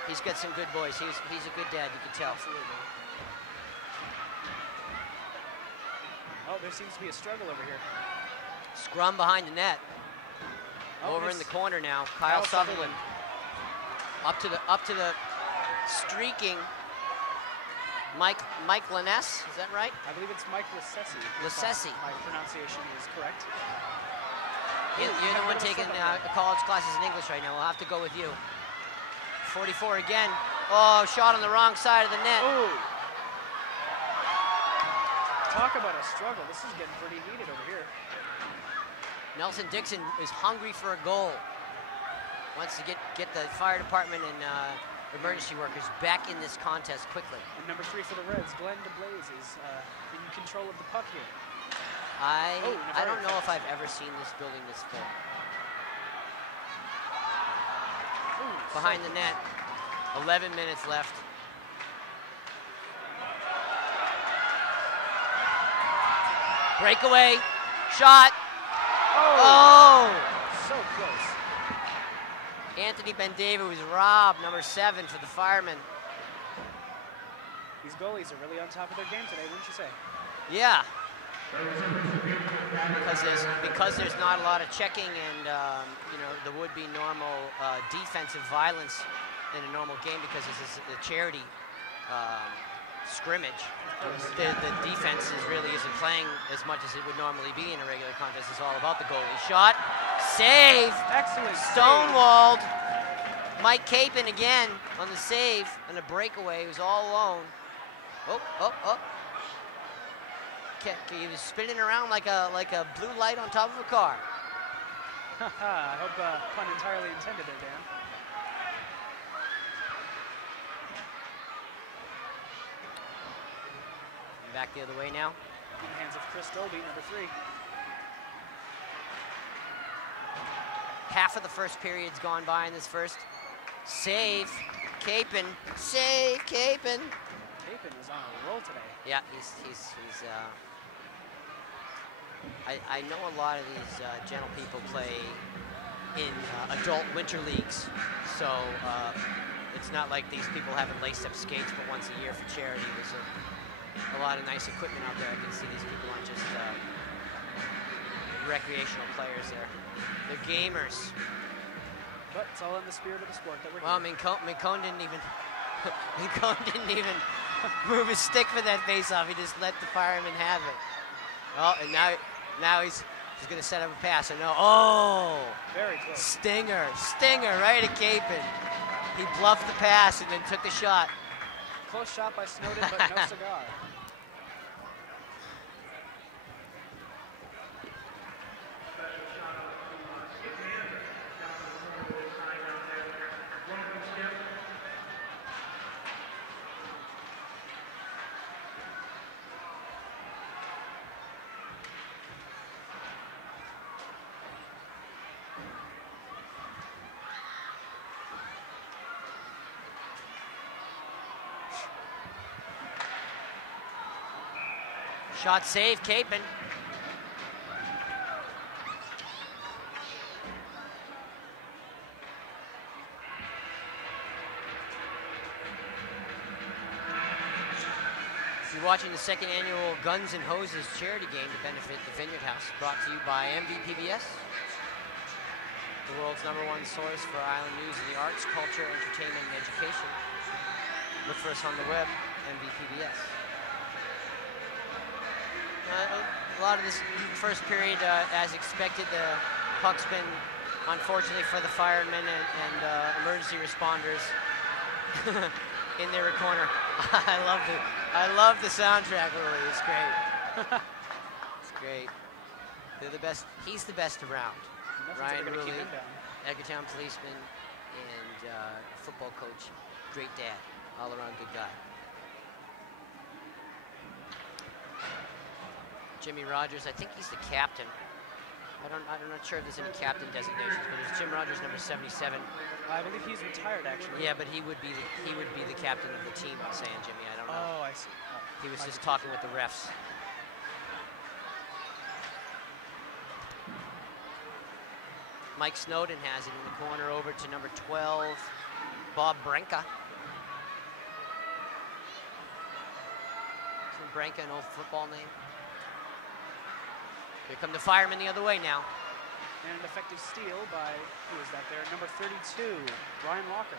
He's got some good boys. He's a good dad, you can tell. Absolutely. Oh, there seems to be a struggle over here. Scrum behind the net. Over in the corner now. Kyle Sutherland. Up to the streaking Mike Laness, is that right? I believe it's Mike Lasessi. Lasessi. My pronunciation is correct. You're the one taking college classes in English right now. We'll have to go with you. 44 again. Oh, shot on the wrong side of the net. Ooh. Talk about a struggle. This is getting pretty heated over here. Nelson Dixon is hungry for a goal. Wants to get the fire department and emergency workers back in this contest quickly. And number 3 for the Reds, Glenn DeBlaze, is in control of the puck here. I don't know if I've ever seen this building this full. Behind the net, 11 minutes left. Breakaway, shot. Oh! So close. Anthony Bendavid was robbed, number 7 for the Firemen. These goalies are really on top of their game today, wouldn't you say? Yeah. Because there's not a lot of checking and you know, the would-be normal defensive violence in a normal game, because this is a charity scrimmage. The defense really isn't playing as much as it would normally be in a regular contest. It's all about the goalie. Shot, save, excellent, stonewalled. Mike Capon again on the save and a breakaway. He was all alone. Oh. He was spinning around like a blue light on top of a car. I hope pun entirely intended there, Dan. Back the other way now. In the hands of Chris Dolby, number 3. Half of the first period's gone by in this first. Save, Capon. Save, Capon. Capon is on a roll today. Yeah, he's I know a lot of these gentle people play in adult winter leagues, so it's not like these people haven't laced up skates, but once a year for charity. There's a lot of nice equipment out there. I can see these people aren't just recreational players there. They're gamers. But it's all in the spirit of the sport that we're Well, here. Mincone didn't even move his stick for that face-off. He just let the Fireman have it. Oh, and now he's going to set up a pass. And no, oh! Very close. Stinger right at Capon. He bluffed the pass and then took the shot. Close shot by Snowden, but no cigar. Shot save, Capon. You're watching the second annual Guns and Hoses charity game to benefit the Vineyard House, brought to you by MVPBS, the world's #1 source for island news and the arts, culture, entertainment, and education. Look for us on the web, MVPBS. A lot of this first period, as expected, the puck's been, unfortunately for the firemen and emergency responders, in their corner. I love the soundtrack, Lily. It's great. It's great. They're the best. He's the best around. Ryan Rulli, Edgartown policeman, and football coach. Great dad. All around good guy. Jimmy Rogers, I think he's the captain. I'm not sure if there's any captain designations, but it's Jim Rogers, number 77. I believe he's retired, actually. Yeah, but he would be the captain of the team. I'm saying, Jimmy, I don't know. Oh, I see. Oh, he was just talking with the refs. Mike Snowden has it in the corner over to number 12, Bob Branca. Isn't Branca an old football name? Here come the Firemen the other way now. And an effective steal by, who is that there? Number 32, Brian Walker.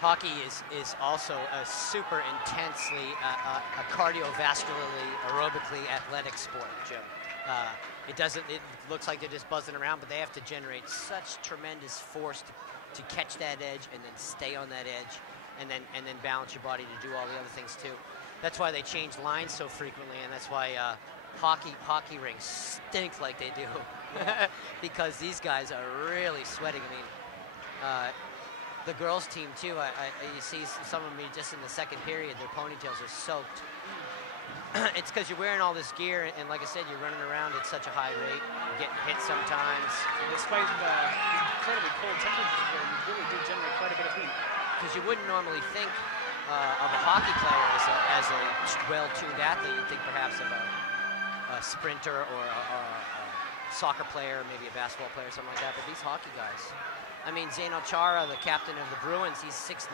Hockey is also a super intensely, a cardiovascularly, aerobically athletic sport, Joe. It looks like they're just buzzing around, but they have to generate such tremendous force to catch that edge and then stay on that edge and then balance your body to do all the other things too. That's why they change lines so frequently, and that's why hockey rinks stink like they do. Because these guys are really sweating. I mean, the girls' team too. You see some of them just in the second period, their ponytails are soaked. It's because you're wearing all this gear, and like I said, you're running around at such a high rate, you're getting hit sometimes. Despite the incredibly cold temperatures here, you really do generate quite a bit of heat. Because you wouldn't normally think of a hockey player as a well-tuned athlete. You'd think perhaps of a sprinter or a soccer player, maybe a basketball player, something like that. But these hockey guys, I mean, Zdeno Chara, the captain of the Bruins, he's 6'9".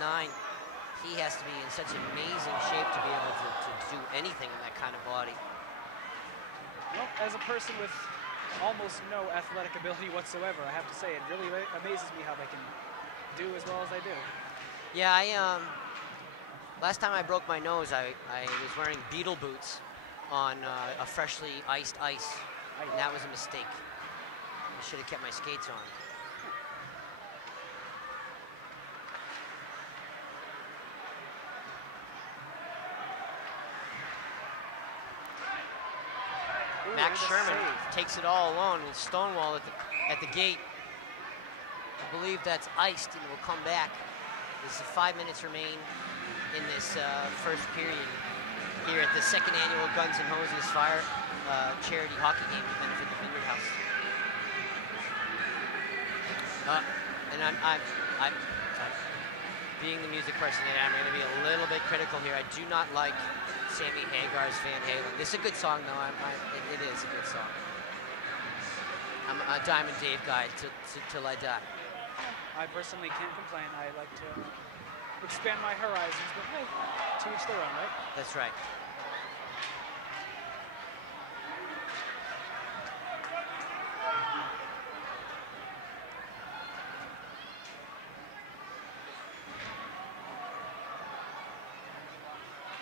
He has to be in such amazing shape to be able to do anything in that kind of body. Well, as a person with almost no athletic ability whatsoever, I have to say, it really amazes me how they can do as well as they do. Yeah, last time I broke my nose, I was wearing beetle boots on a freshly iced ice, and that was a mistake. I should have kept my skates on. Max Sherman takes it all alone with Stonewall at the gate. I believe that's iced and will come back. There's 5 minutes remain in this first period here at the second annual Guns N' Hoses Fire charity hockey game to benefit the Vineyard House. And I'm being the music person that I'm going to be a little bit critical here. I do not like Sammy Hagar's Van Halen. This is a good song, though. It is a good song. I'm a Diamond Dave guy till I die. I personally can't complain. I like to expand my horizons, but hey, to each their own, right? That's right.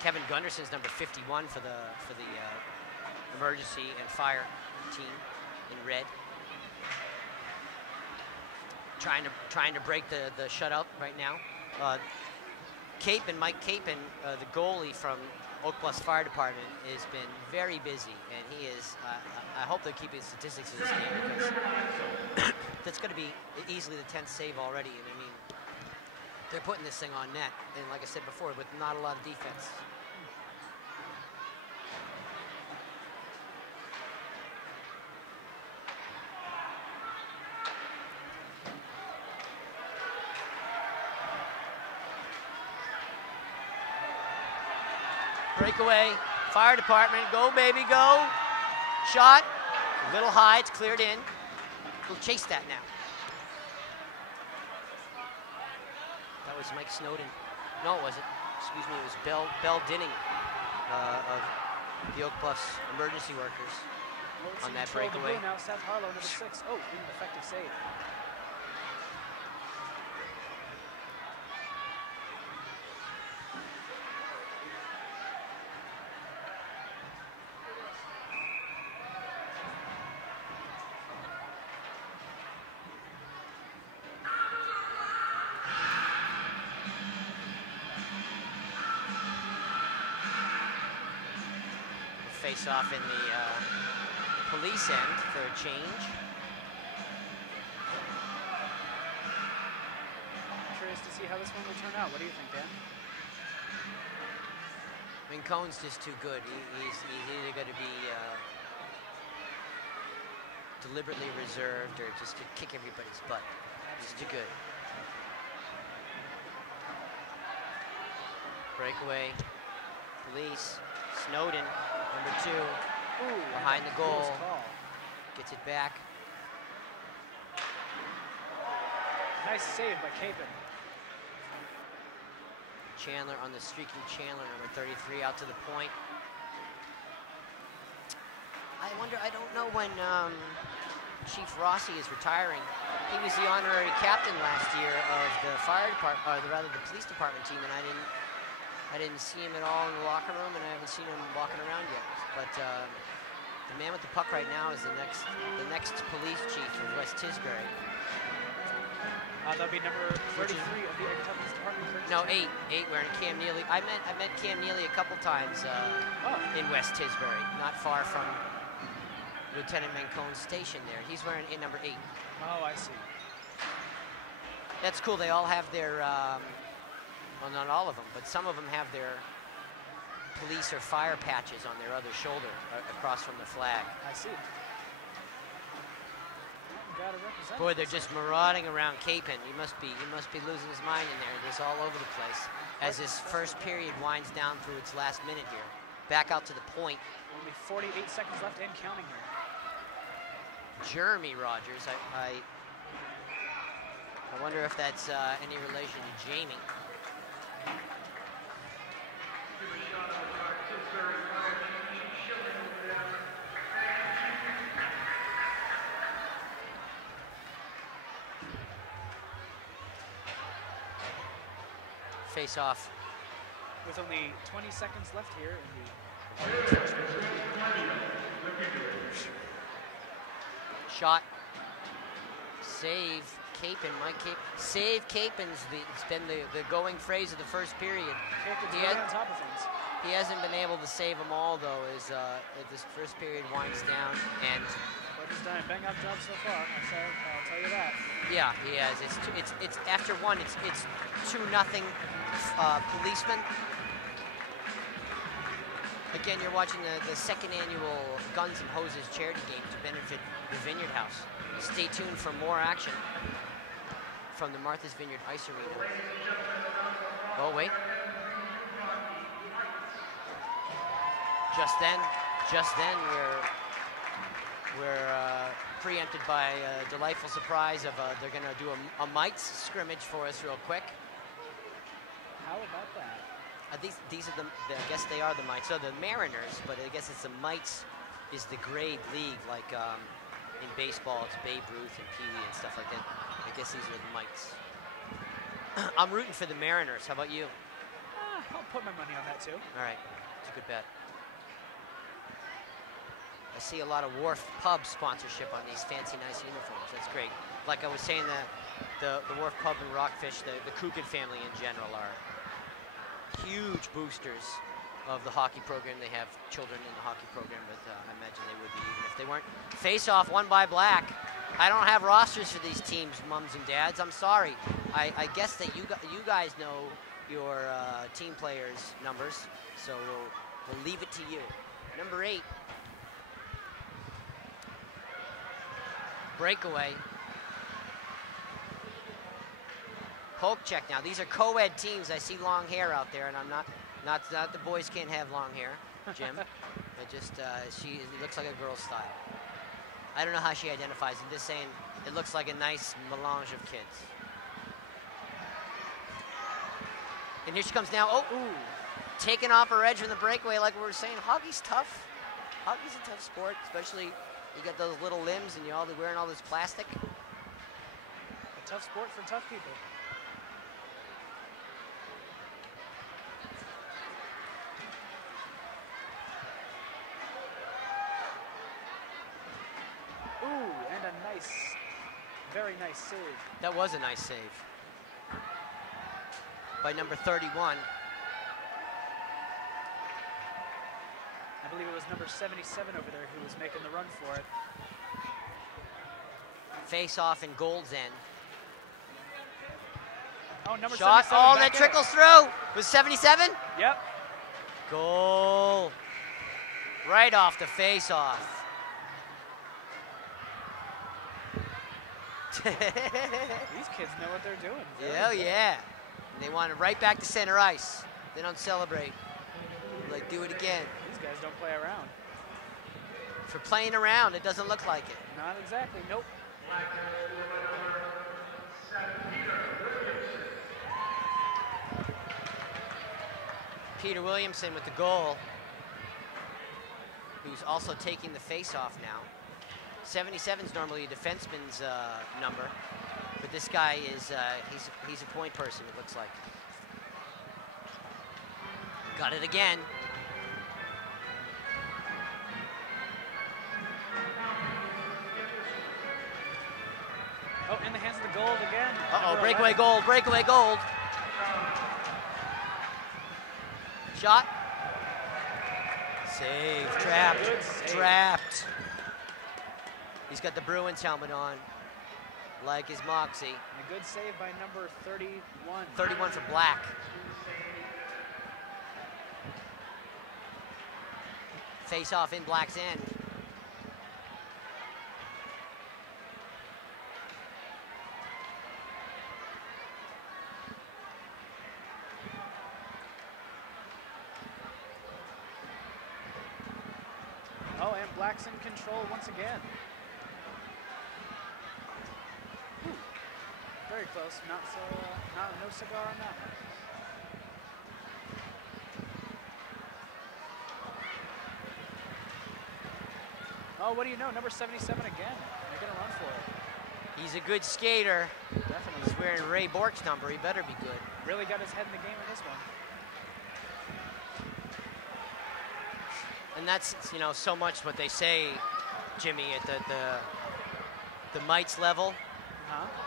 Kevin Gunderson's number 51 for the emergency and fire team in red. Trying to break the shutout right now. Mike Capon, the goalie from Oak Bluffs Fire Department, has been very busy, and he is. I hope they're keeping statistics of this game, because that's going to be easily the 10th save already. And I mean, they're putting this thing on net, and like I said before, with not a lot of defense. Breakaway, fire department, go baby, go. Shot, a little high, it's cleared in. We'll chase that now. That was Mike Snowden. No, it wasn't. Excuse me, it was Bell Dinning of the Oak Bluffs emergency workers on that breakaway. Now Seth Harlow, number 6. Oh, effective save. Face off in the police end for a change. Curious to see how this one will turn out. What do you think, Dan? I mean, Cohen's just too good. He's either going to be deliberately reserved or just to kick everybody's butt. He's too good. Breakaway, police, Snowden. Number 2, behind the goal, gets it back. Nice save by Capon. Chandler on the streaking Chandler, number 33, out to the point. I don't know when Chief Rossi is retiring. He was the honorary captain last year of the fire department, or rather the police department team, and I didn't see him at all in the locker room, and I haven't seen him walking around yet. But the man with the puck right now is the next police chief of West Tisbury. That'll be number 33 of the Edgartown Police Department. No, 8 wearing Cam Neely. I met Cam Neely a couple times in West Tisbury, not far from Lieutenant Mancone's station there. He's wearing number 8. Oh, I see. That's cool. They all have their, well, not all of them, but some of them have their police or fire patches on their other shoulder across from the flag. I see. Gotta represent. Boy, they're just marauding around Capon. He must be losing his mind in there. There's all over the place as this first period winds down through its last minute here. Back out to the point. Only 48 seconds left and counting here. Jeremy Rogers. I wonder if that's any relation to Jamie. Face off. With only 20 seconds left here in the shot. Save Capon. Mike Capon. Save Capon's it's been the going phrase of the first period. Capon's right on top of things. He hasn't been able to save them all though as this first period winds down and. But he's done a bang up job so far. I'll tell you that. Yeah, he has. It's after one. It's 2-0 policemen. Again, you're watching the second annual Guns and Hoses charity game to benefit the Vineyard House. Stay tuned for more action from the Martha's Vineyard Ice Arena. Oh wait. Just then we're preempted by a delightful surprise of they're going to do a mites scrimmage for us real quick. How about that? These are I guess they are the mites. So the Mariners, but I guess it's the mites is the grade league, like in baseball, it's Babe Ruth and Pee Wee and stuff like that. I guess these are the mites. I'm rooting for the Mariners. How about you? I'll put my money on that too. All right, it's a good bet. I see a lot of Wharf Pub sponsorship on these fancy, nice uniforms. That's great. Like I was saying, the Wharf Pub and Rockfish, the Coogan family in general are huge boosters of the hockey program. They have children in the hockey program, but I imagine they would be even if they weren't. Face-off won by Black. I don't have rosters for these teams, mums and dads. I'm sorry. I guess that you guys know your team players' numbers, so we'll leave it to you. Number 8. Breakaway. Poke check now. These are co-ed teams. I see long hair out there, and I'm not the boys can't have long hair, Jim. It just it looks like a girl's style. I don't know how she identifies. I'm just saying it looks like a nice melange of kids. And here she comes now. Oh, ooh, taking off her edge from the breakaway, like we were saying. Hockey's tough. Hockey's a tough sport, especially. You got those little limbs and you're all wearing all this plastic. A tough sport for tough people. Ooh, and a nice, very nice save. That was a nice save. By number 31. I believe it was number 77 over there who was making the run for it. Face off in Gold's End. Oh, number shot. 77. Oh, that trickles through. Was 77? Yep. Goal. Right off the face off. These kids know what they're doing. Hell yeah. And they want it right back to center ice. They don't celebrate. Like, do it again. These guys don't play around. For playing around, it doesn't look like it. Not exactly, nope. Peter Williamson with the goal, who's also taking the face-off now. 77's normally a defenseman's number, but this guy is, he's a point person, it looks like. Got it again. Oh, in the hands of the gold again. Uh-oh, Number breakaway 11. gold, breakaway gold. Shot. Save, trapped, Good save. trapped. He's got the Bruins helmet on, like his Moxie. And a good save by number 31. 31 for Black. Face off in Black's end. Oh, and Black's in control once again. Ooh, very close. Not so. No cigar on that one. Oh, what do you know? Number 77 again. Making a run for it. He's a good skater. Definitely. He's wearing Ray Bork's number. He better be good. Really got his head in the game in this one. And that's, you know, so much what they say, Jimmy, at the mites level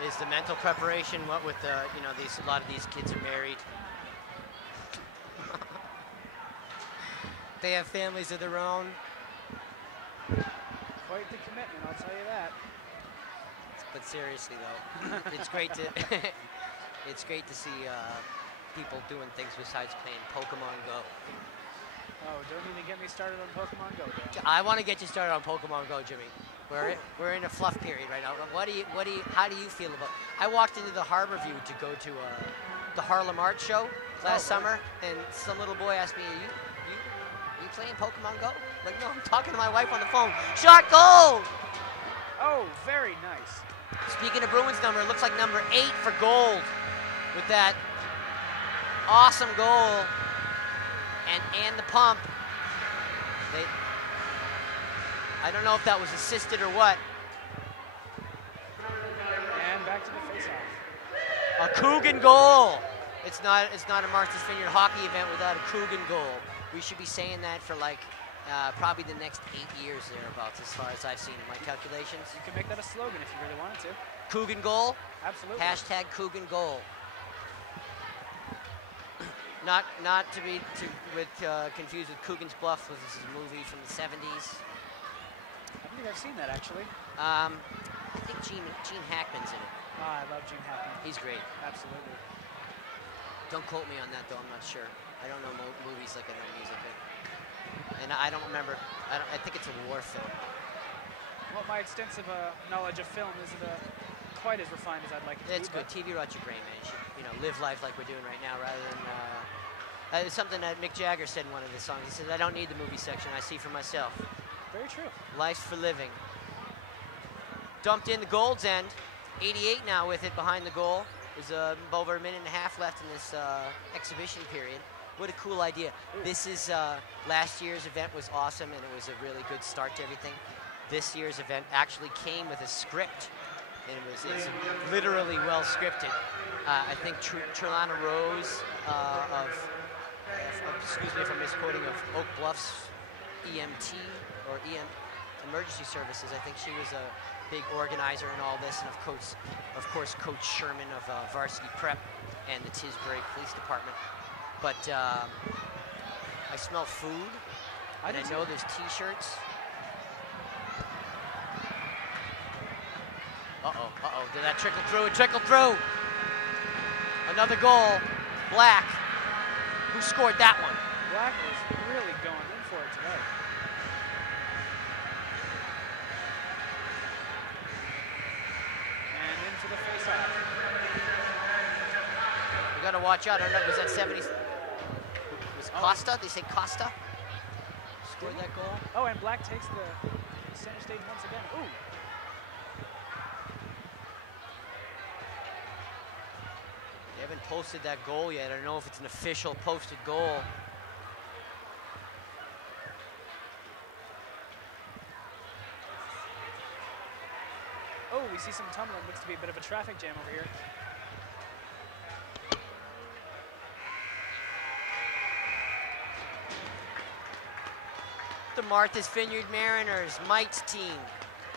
is the mental preparation. What with the, you know, a lot of these kids are married. They have families of their own. Quite the commitment, I'll tell you that. But seriously, though, it's great to it's great to see people doing things besides playing Pokemon Go. Oh, don't even get me started on Pokemon Go, Dan. I want to get you started on Pokemon Go, Jimmy. We're in a fluff period right now. How do you feel about? I walked into the Harbor View to go to the Harlem Art Show last summer, and some little boy asked me, "Are you playing Pokemon Go?" I'm like, no, I'm talking to my wife on the phone. Shot goal! Oh, very nice. Speaking of Bruins number, it looks like number 8 for gold with that awesome goal and the pump. I don't know if that was assisted or what. And back to the faceoff. A Coogan goal. It's not a Martha's Vineyard hockey event without a Coogan goal. We should be saying that for like probably the next 8 years thereabouts, as far as I've seen in my calculations. You can make that a slogan if you really wanted to. Coogan goal. Absolutely. Hashtag Coogan goal. Not to be confused with Coogan's Bluffs, which is a movie from the 70s. I don't think I've seen that actually. I think Gene Hackman's in it. I love Gene Hackman. He's great. Absolutely. Don't quote me on that though. I'm not sure. I don't know movies like I know music. And I don't remember. I think it's a war film. Well, my extensive knowledge of film isn't quite as refined as I'd like it to be. It's good. TV Roger Gray, man. You should, live life like we're doing right now, rather than. It's something that Mick Jagger said in one of his songs. He said, "I don't need the movie section. I see for myself." Very true. Life's for living. Dumped in the Gold's End. 88 now with it behind the goal. There's over a minute and a half left in this exhibition period. What a cool idea. This is, last year's event was awesome, and it was a really good start to everything. This year's event actually came with a script, and it's literally well scripted. I think Trelana Rose excuse me if I'm misquoting, of Oak Bluffs EMT or Emergency Services. I think she was a big organizer in all this, and of course Coach Sherman of Varsity Prep and the Tisbury Police Department. But I smell food, and I know there's T-shirts. Did that trickle through? It trickled through. Another goal. Black. Who scored that one? Black was really going in for it today. And in for the face-off. You got to watch out. I don't know. Was that 70? Was Costa? They say Costa scored that goal. Oh, and Black takes the center stage once again. Ooh. They haven't posted that goal yet. I don't know if it's an official posted goal. Oh, we see some tumbling. Looks to be a bit of a traffic jam over here. The Martha's Vineyard Mariners mites team,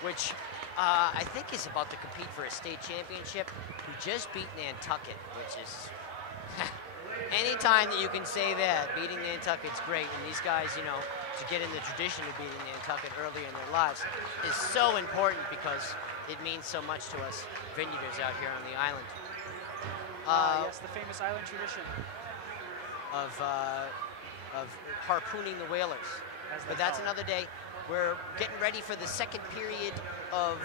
which I think is about to compete for a state championship, who just beat Nantucket, which is anytime that you can say that, beating Nantucket's great. And these guys, you know, to get in the tradition of beating Nantucket early in their lives is so important because it means so much to us Vineyarders out here on the island. Yes, the famous island tradition of harpooning the whalers. But that's another day. We're getting ready for the second period of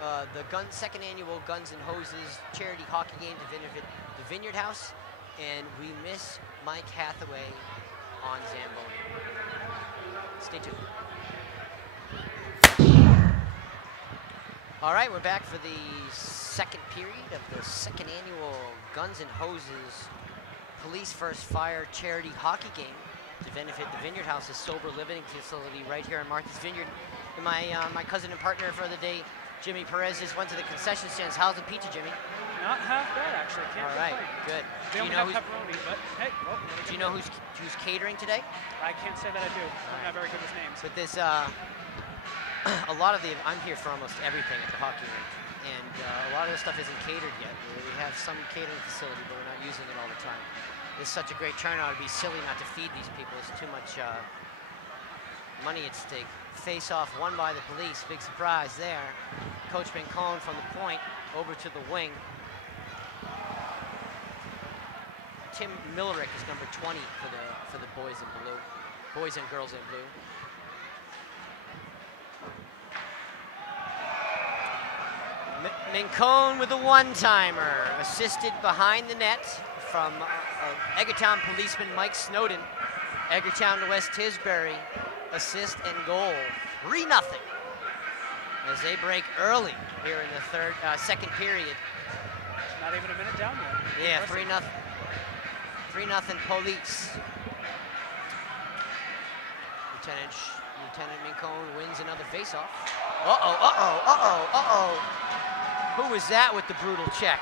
the second annual Guns and Hoses charity hockey game to benefit the Vineyard House, and we miss Mike Hathaway on Zamboni. Stay tuned. All right, we're back for the second period of the second annual Guns and Hoses Police First Fire charity hockey game to benefit the Vineyard House's sober living facility right here in Martha's Vineyard. And my cousin and partner for the day, Jimmy Perez, just went to the concession stands. How's the pizza, Jimmy? Not half bad, actually. Can't All right, complain. good. They only have pepperoni, but hey. Well, do you know who's catering today? I can't say that I do. I'm not very good with names. But this, a lot of I'm here for almost everything at the hockey rink, and a lot of the stuff isn't catered yet. We have some catering facility, but we're not using it all the time. It's such a great turnout. It'd be silly not to feed these people. It's too much money at stake. Face-off won by the police. Big surprise there. Coach Bincone from the point over to the wing. Tim Millerick is number 20 for the boys in blue, boys and girls in blue. Bincone with a one-timer, assisted behind the net from Edgartown policeman Mike Snowden. Edgartown to West Tisbury, assist and goal, 3-0. As they break early here in the second period. Not even a minute down yet. Yeah, 3-0. 3-0 police. Lieutenant Bincone wins another faceoff. Who was that with the brutal check?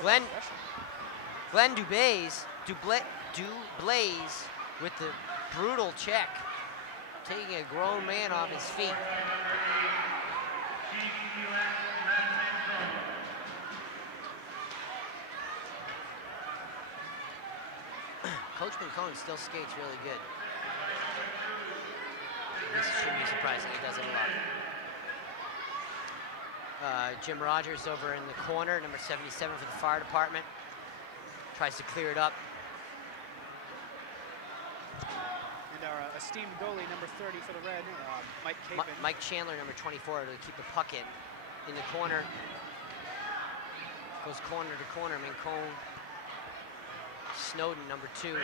Glenn Dublaze with the brutal check, taking a grown man off his feet. Coach Bincone still skates really good. This shouldn't be surprising, he does it a lot. Jim Rogers over in the corner, number 77 for the fire department. Tries to clear it up. And our esteemed goalie, number 30 for the Red, Mike Capon. Mike Chandler, number 24, to keep the puck in the corner. Goes corner to corner, Bincone. Snowden, number 2.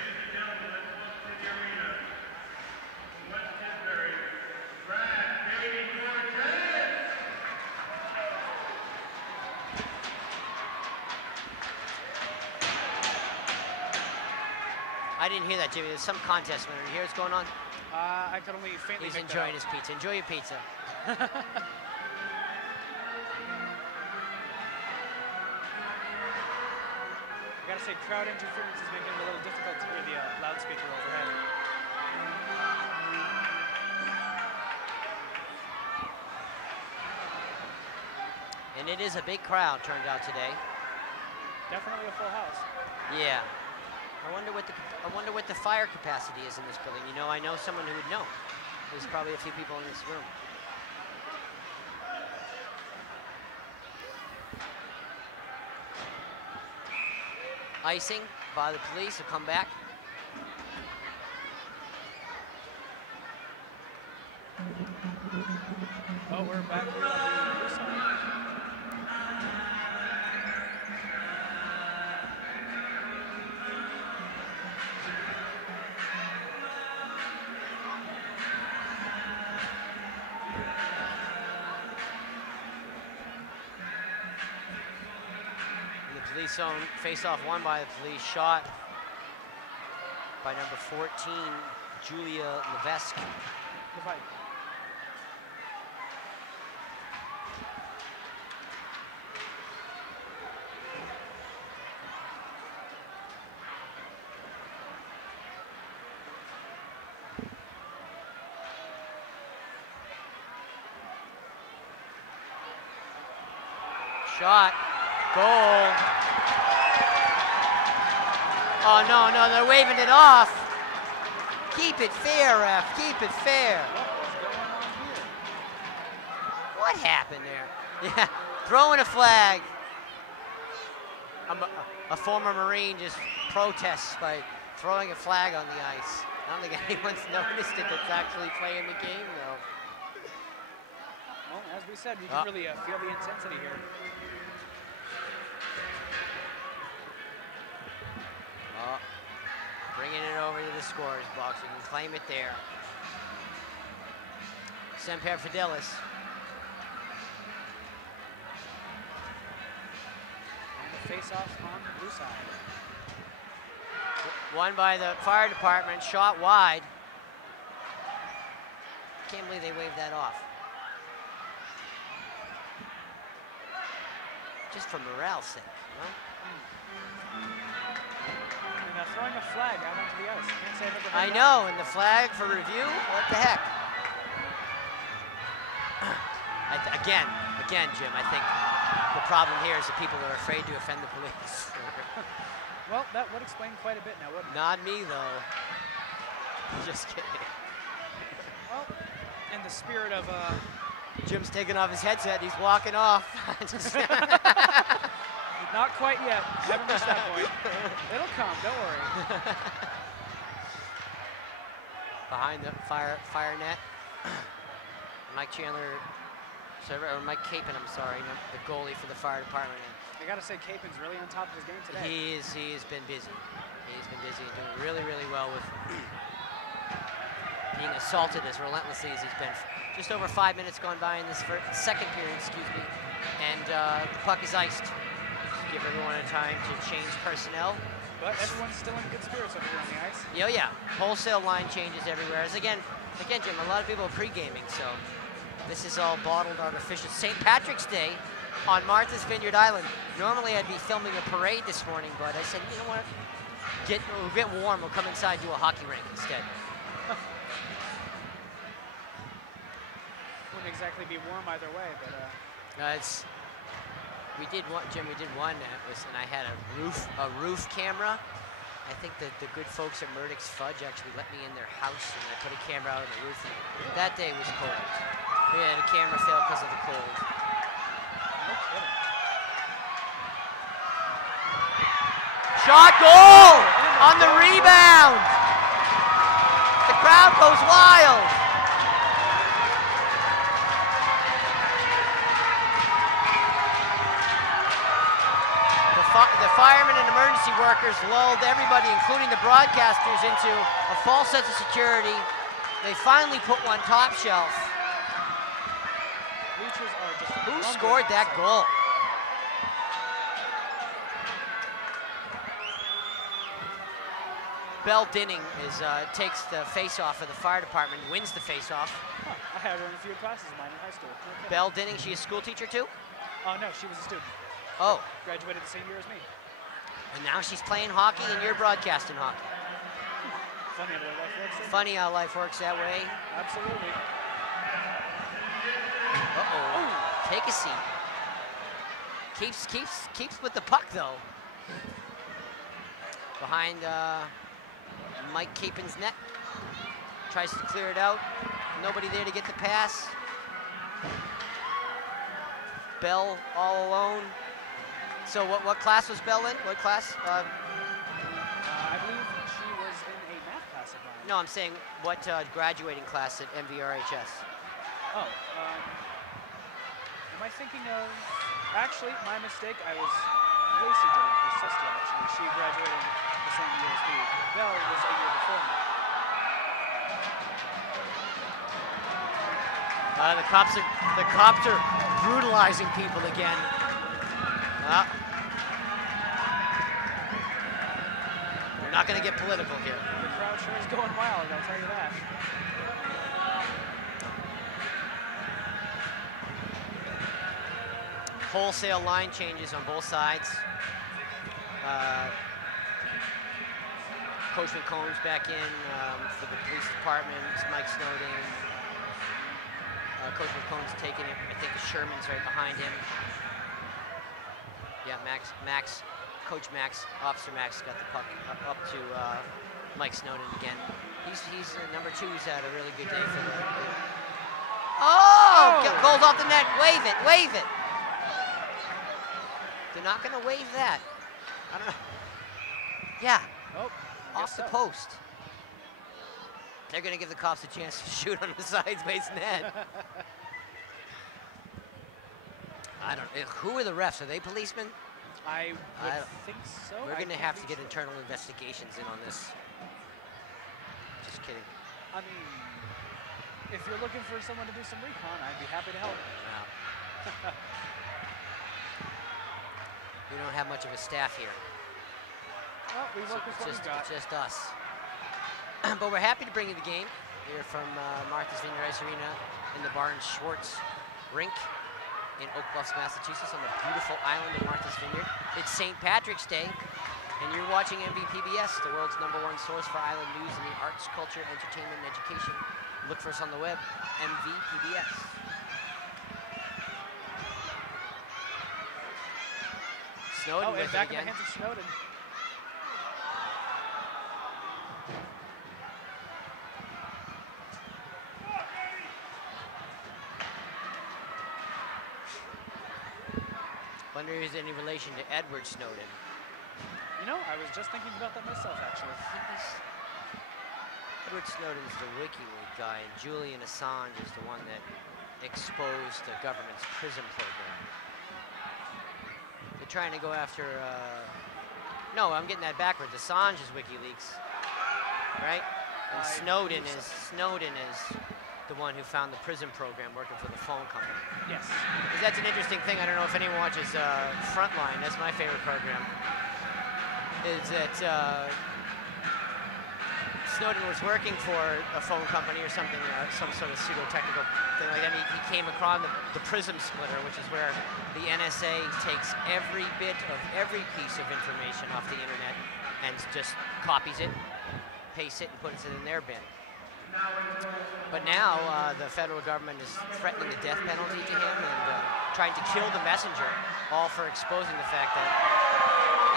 I didn't hear that, Jimmy. There's some contest winner. You hear what's going on? I could only faintly. He's enjoying his pizza. Enjoy your pizza. I gotta say, crowd interference is making it a little difficult to hear the loudspeaker overhead. And it is a big crowd turned out today. Definitely a full house. Yeah. I wonder what the fire capacity is in this building. You know, I know someone who would know. There's probably a few people in this room. Icing by the police will come back. Oh, we're back here on the blue side. Police zone face-off won by the police, shot by number 14, Julia Levesque. Shot. Goal. Oh, no, no, they're waving it off. Keep it fair, ref. Keep it fair. What happened there? Yeah, throwing a flag. A former Marine just protests by throwing a flag on the ice. I don't think anyone's noticed it that's actually playing the game, though. Well, as we said, you can really feel the intensity here. Bringing it over to the scorer's box. You can claim it there. Semper Fidelis. And the face-off on the blue side. Won by the fire department, shot wide. Can't believe they waved that off. Just for morale's sake, you know? And throwing a flag out onto the ice. Can't say I've ever heard I that. know, and the flag for review? What the heck? Again, Jim, I think the problem here is that people are afraid to offend the police. Well, that would explain quite a bit now, wouldn't it? Not me, though. Just kidding. Well, in the spirit of... Jim's taking off his headset. He's walking off. Not quite yet. Haven't reached that point. It'll come, don't worry. Behind the fire net. Mike Chandler, or Mike Capon, I'm sorry, the goalie for the fire department. I gotta say, Capon's really on top of his game today. He has been busy. He's been busy and doing really, really well with being assaulted as relentlessly as he's been. Just over 5 minutes gone by in this second period, excuse me, and the puck is iced. Give everyone a time to change personnel. But everyone's still in good spirits over here on the ice. Yeah, yeah. Wholesale line changes everywhere. As again, Jim, a lot of people are pre-gaming, so this is all bottled artificial. St. Patrick's Day on Martha's Vineyard Island. Normally I'd be filming a parade this morning, but I said, you know what? We'll get warm. We'll come inside, do a hockey rink instead. Wouldn't exactly be warm either way, but we did one, Jim. We did one, and I had a roof camera. I think that the good folks at Murdoch's Fudge actually let me in their house, and I put a camera out on the roof. And that day was cold. We had a camera fail because of the cold. no kidding. Shot, goal on the rebound. The crowd goes wild. The firemen and emergency workers lulled everybody, including the broadcasters, into a false sense of security. They finally put one top shelf. Bleachers are just Who scored that goal? Belle Dinning takes the face-off for the fire department, wins the face-off. Huh. I had her in a few classes of mine in high school. Okay. Belle Dinning, she a school teacher too? Oh, no, she was a student. Oh. Graduated the same year as me. And now she's playing hockey and you're broadcasting hockey. Funny how life works. Funny how life works that way. Absolutely. Uh-oh. Oh. Take a seat. Keeps with the puck though. Behind Mike Capon's net. Tries to clear it out. Nobody there to get the pass. Belle all alone. So what class was Belle in? What class? I believe she was in a math class of mine. No, I'm saying what graduating class at MVRHS? Oh, am I thinking of... Actually, my mistake, I was Lacey Dinning, her sister, actually. She graduated the same year as me. Belle was a year before me. The cops are brutalizing people again. They're not going to get political here. The crowd sure is going wild, I'll tell you that. Wholesale line changes on both sides. Coach McCombs back in for the police department. Mike Snowden. Coach McCombs taking it. I think Sherman's right behind him. Yeah, Max, Coach Max, Officer Max got the puck up to Mike Snowden again. He's number 2. He's had a really good day for the. Oh! Goes off the net. Wave it. Wave it. They're not going to wave that. I don't know. Yeah. Oh, off the post. They're going to give the cops a chance to shoot on the sideways net. I don't know. Who are the refs? Are they policemen? I would think so. We're going to have to get internal investigations in on this. Just kidding. I mean, if you're looking for someone to do some recon, I'd be happy to help. Wow. We don't have much of a staff here. Well, we work with what we got. It's just us. But we're happy to bring you the game here from Martha's Vineyard Ice Arena in the Barnes-Schwartz Rink in Oak Bluffs, Massachusetts, on the beautiful island of Martha's Vineyard. It's St. Patrick's Day, and you're watching MVPBS, the world's #1 source for island news in the arts, culture, entertainment, and education. Look for us on the web, MVPBS. Snowden with and back it again. in the hands of Snowden. Wonder if there's any relation to Edward Snowden. You know, I was just thinking about that myself, actually. Edward Snowden's the WikiLeaks guy, and Julian Assange is the one that exposed the government's PRISM program. They're trying to go after, no, I'm getting that backwards. Assange is WikiLeaks, right? And Snowden is the one who found the PRISM program working for the phone company. Yes. Because that's an interesting thing. I don't know if anyone watches Frontline. That's my favorite program. Is that Snowden was working for a phone company or something, some sort of pseudo-technical thing like that. He came across the PRISM splitter, which is where the NSA takes every bit of every piece of information off the internet and just copies it, pastes it, and puts it in their bin. But now the federal government is threatening the death penalty to him and trying to kill the messenger, all for exposing the fact that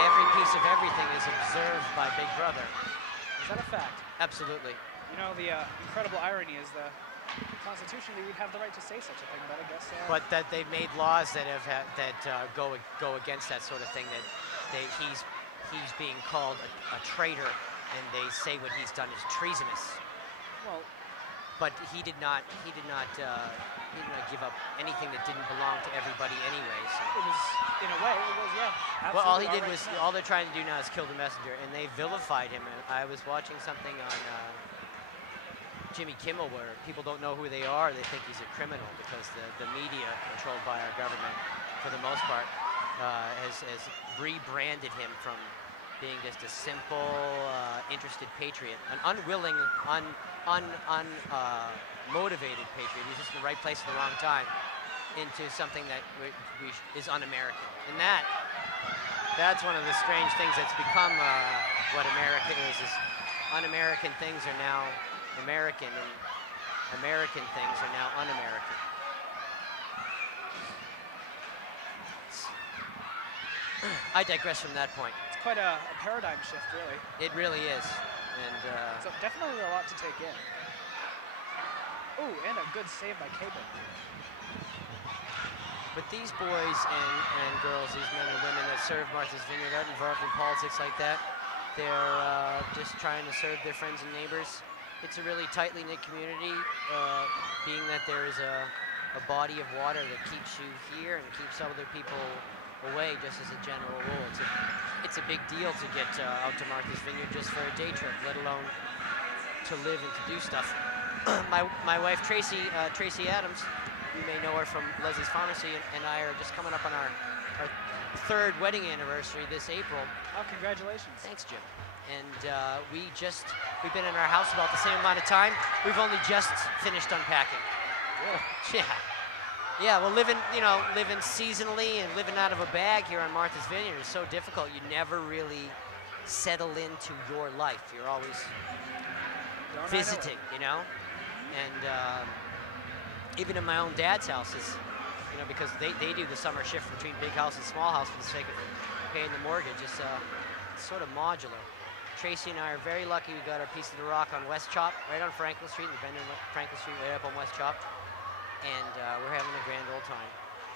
every piece of everything is observed by Big Brother. Is that a fact? Absolutely. You know, the incredible irony is the constitutionally we'd have the right to say such a thing, but I guess. But that they've made laws that go against that sort of thing. That he's being called a traitor, and they say what he's done is treasonous. Well, but he did not give up anything that didn't belong to everybody anyways. It was, in a way, it was, yeah. Absolutely. Well, all he did was, all they're trying to do now is kill the messenger, and they vilified him. And I was watching something on Jimmy Kimmel where people don't know who they are. They think he's a criminal because the media, controlled by our government, for the most part, has rebranded him from being just a simple, interested patriot, an unwilling, motivated patriot. He's just in the right place at the wrong time, into something that is un-American. And that's one of the strange things that's become what America is un-American things are now American, and American things are now un-American. I digress from that point. It's quite a paradigm shift, really. It really is. And so definitely a lot to take in. Ooh, and a good save by Cable. But these boys and girls, these men and women that serve Martha's Vineyard, aren't involved in politics like that. They're just trying to serve their friends and neighbors. It's a really tightly knit community, being that there is a body of water that keeps you here and keeps other people away, just as a general rule. It's a big deal to get out to Martha's Vineyard just for a day trip, let alone to live and to do stuff. my wife Tracy Adams, you may know her from Leslie's Pharmacy, and I are just coming up on our 3rd wedding anniversary this April. Oh, congratulations. Thanks, Jim. And we've been in our house about the same amount of time. We've only just finished unpacking. Really? Yeah. Yeah, well, living seasonally and living out of a bag here on Martha's Vineyard is so difficult. You never really settle into your life. You're always visiting, you know? And even in my own dad's house, you know, because they do the summer shift between big house and small house for the sake of paying the mortgage. It's sort of modular. Tracy and I are very lucky we got our piece of the rock on West Chop, right on Franklin Street, the vendor on Franklin Street, right up on West Chop. And we're having a grand old time.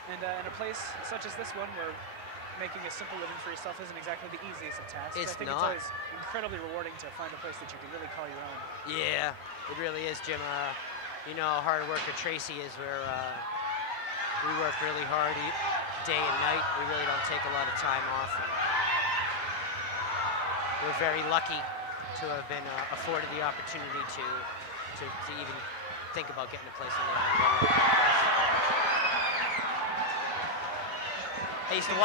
And in a place such as this one, where making a simple living for yourself isn't exactly the easiest of tasks. It's I think not. it's always incredibly rewarding to find a place that you can really call your own. Yeah, it really is, Jim. You know how hard worker Tracy is. We work really hard day and night. We really don't take a lot of time off. And we're very lucky to have been afforded the opportunity to even think about getting a place on the island. I used to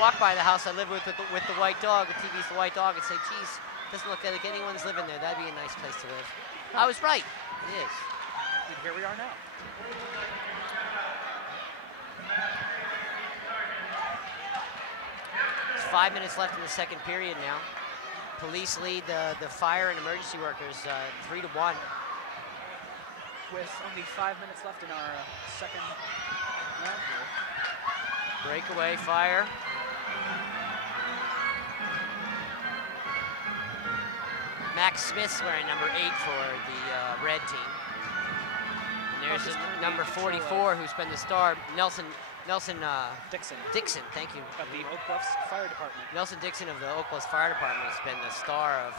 walk by the house I live with the white dog, with TV's The White Dog, and say, geez, doesn't look like anyone's living there. That'd be a nice place to live. I was right. It is. And here we are now. There's 5 minutes left in the second period now. Police lead the fire and emergency workers 3-1. With only 5 minutes left in our second round here. Breakaway fire. Max Smith's wearing number 8 for the red team. And there's number 44 who's been the star, Nelson Dixon, thank you. Of the Oak Bluffs Fire Department. Nelson Dixon of the Oak Bluffs Fire Department has been the star of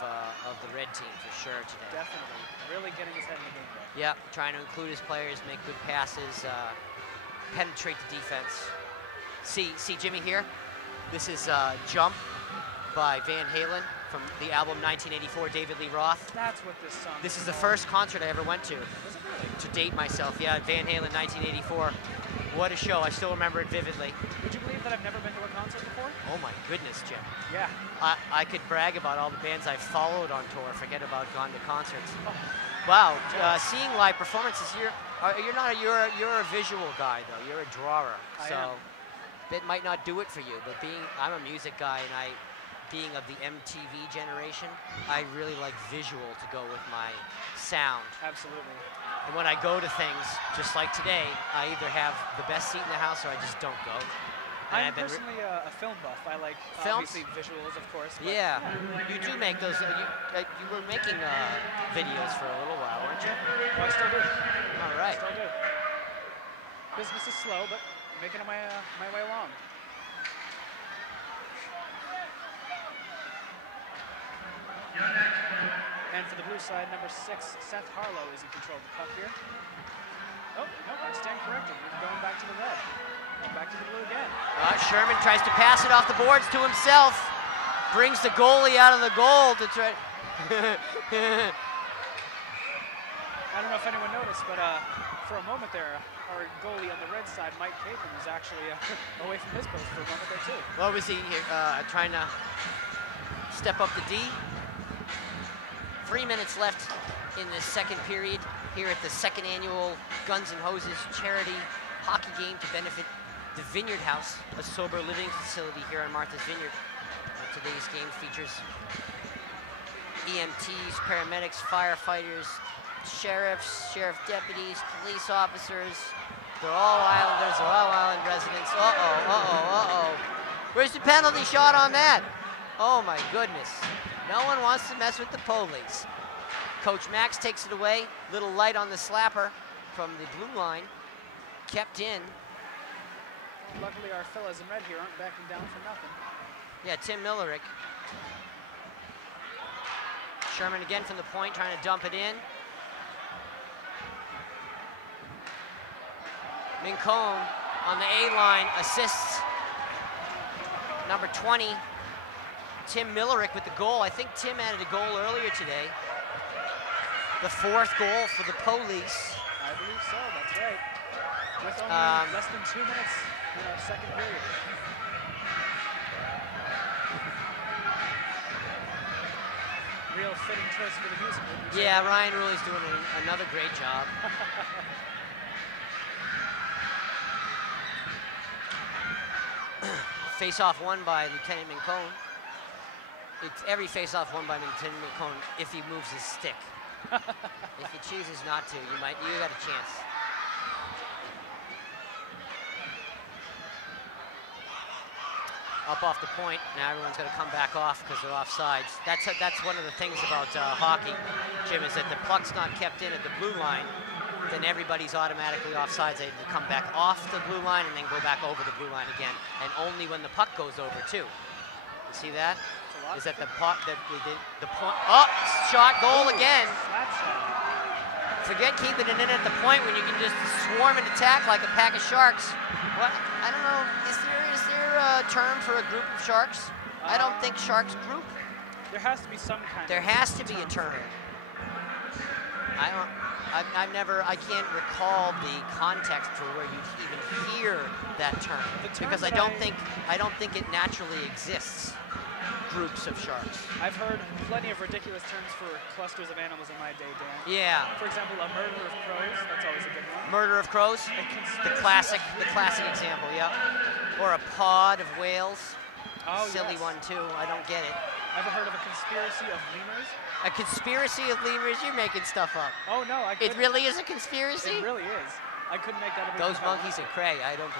the red team for sure today. Definitely. Really getting his head in the game there. Yeah, trying to include his players, make good passes, penetrate the defense. See Jimmy here? This is Jump by Van Halen from the album 1984, David Lee Roth. That's what this song This is the first concert I ever went to. Was it really? To date myself, yeah, Van Halen 1984. What a show, I still remember it vividly. Would you believe that I've never been to a concert before? Oh my goodness, Jim. Yeah. I could brag about all the bands I've followed on tour, forget about gone to concerts. Oh. Wow, seeing live performances, you're a visual guy though, you're a drawer. So it might not do it for you, but I'm a music guy, and being of the MTV generation, I really like visual to go with my sound. Absolutely. And when I go to things, just like today, I either have the best seat in the house or I just don't go. I'm personally a film buff. I like obviously visuals, of course. But yeah, you do make those. You were making videos for a little while, weren't you? Oh, I still do. All right. Still do. Business is slow, but making my way along. And for the blue side, number 6, Seth Harlow is in control of the puck here. Oh, no, I stand corrected. We're going back to the red. Back to the blue again. Sherman tries to pass it off the boards to himself. Brings the goalie out of the goal to try. I don't know if anyone noticed, but for a moment there, our goalie on the red side, Mike Capon, was actually away from his post for a moment there too. What was he trying to step up the D? 3 minutes left in the second period here at the second annual Guns and Hoses charity hockey game to benefit the Vineyard House, a sober living facility here on Martha's Vineyard. Today's game features EMTs, paramedics, firefighters, sheriffs, sheriff deputies, police officers. They're all Islanders, they're all Island residents. Uh-oh. Where's the penalty shot on that? Oh my goodness. No one wants to mess with the police. Coach Max takes it away. Little light on the slapper from the blue line. Kept in. Luckily our fellas in red here aren't backing down for nothing. Yeah, Tim Millerick. Sherman again from the point, trying to dump it in. Mincone on the A-line assists. Number 20, Tim Millerick with the goal. I think Tim added a goal earlier today. The 4th goal for the police. I believe so, that's right. With only less than 2 minutes in our second period. Real fitting choice for the music. Yeah, Ryan Ruley's doing another great job. Face-off won by Lieutenant Mincone. It's every face-off won by Lieutenant Mincone if he moves his stick. If he chooses not to, you got a chance. up off the point. Now everyone's going to come back off because they're offsides. That's one of the things about hockey, Jim, is that the puck's not kept in at the blue line, then everybody's automatically offsides. They come back off the blue line and then go back over the blue line again, and only when the puck goes over too. You see that? Is that the puck? The point? Oh, shot, goal again. Forget keeping it in at the point when you can just swarm and attack like a pack of sharks. What? I don't know. Is there a term for a group of sharks? I don't think sharks group. There has to be some kind. There has to be a term. I can't recall the context for where you'd even hear that term because I don't think it naturally exists. Groups of sharks. I've heard plenty of ridiculous terms for clusters of animals in my day, Dan. Yeah. For example, a murder of crows. That's always a good one. Murder of crows. The classic example. Yeah. Or a pod of whales. Oh, silly one too. I don't get it. Ever heard of a conspiracy of lemurs? A conspiracy of lemurs? You're making stuff up. Oh no, It really is a conspiracy. It really is. I couldn't make that up. Those monkeys are cray. I don't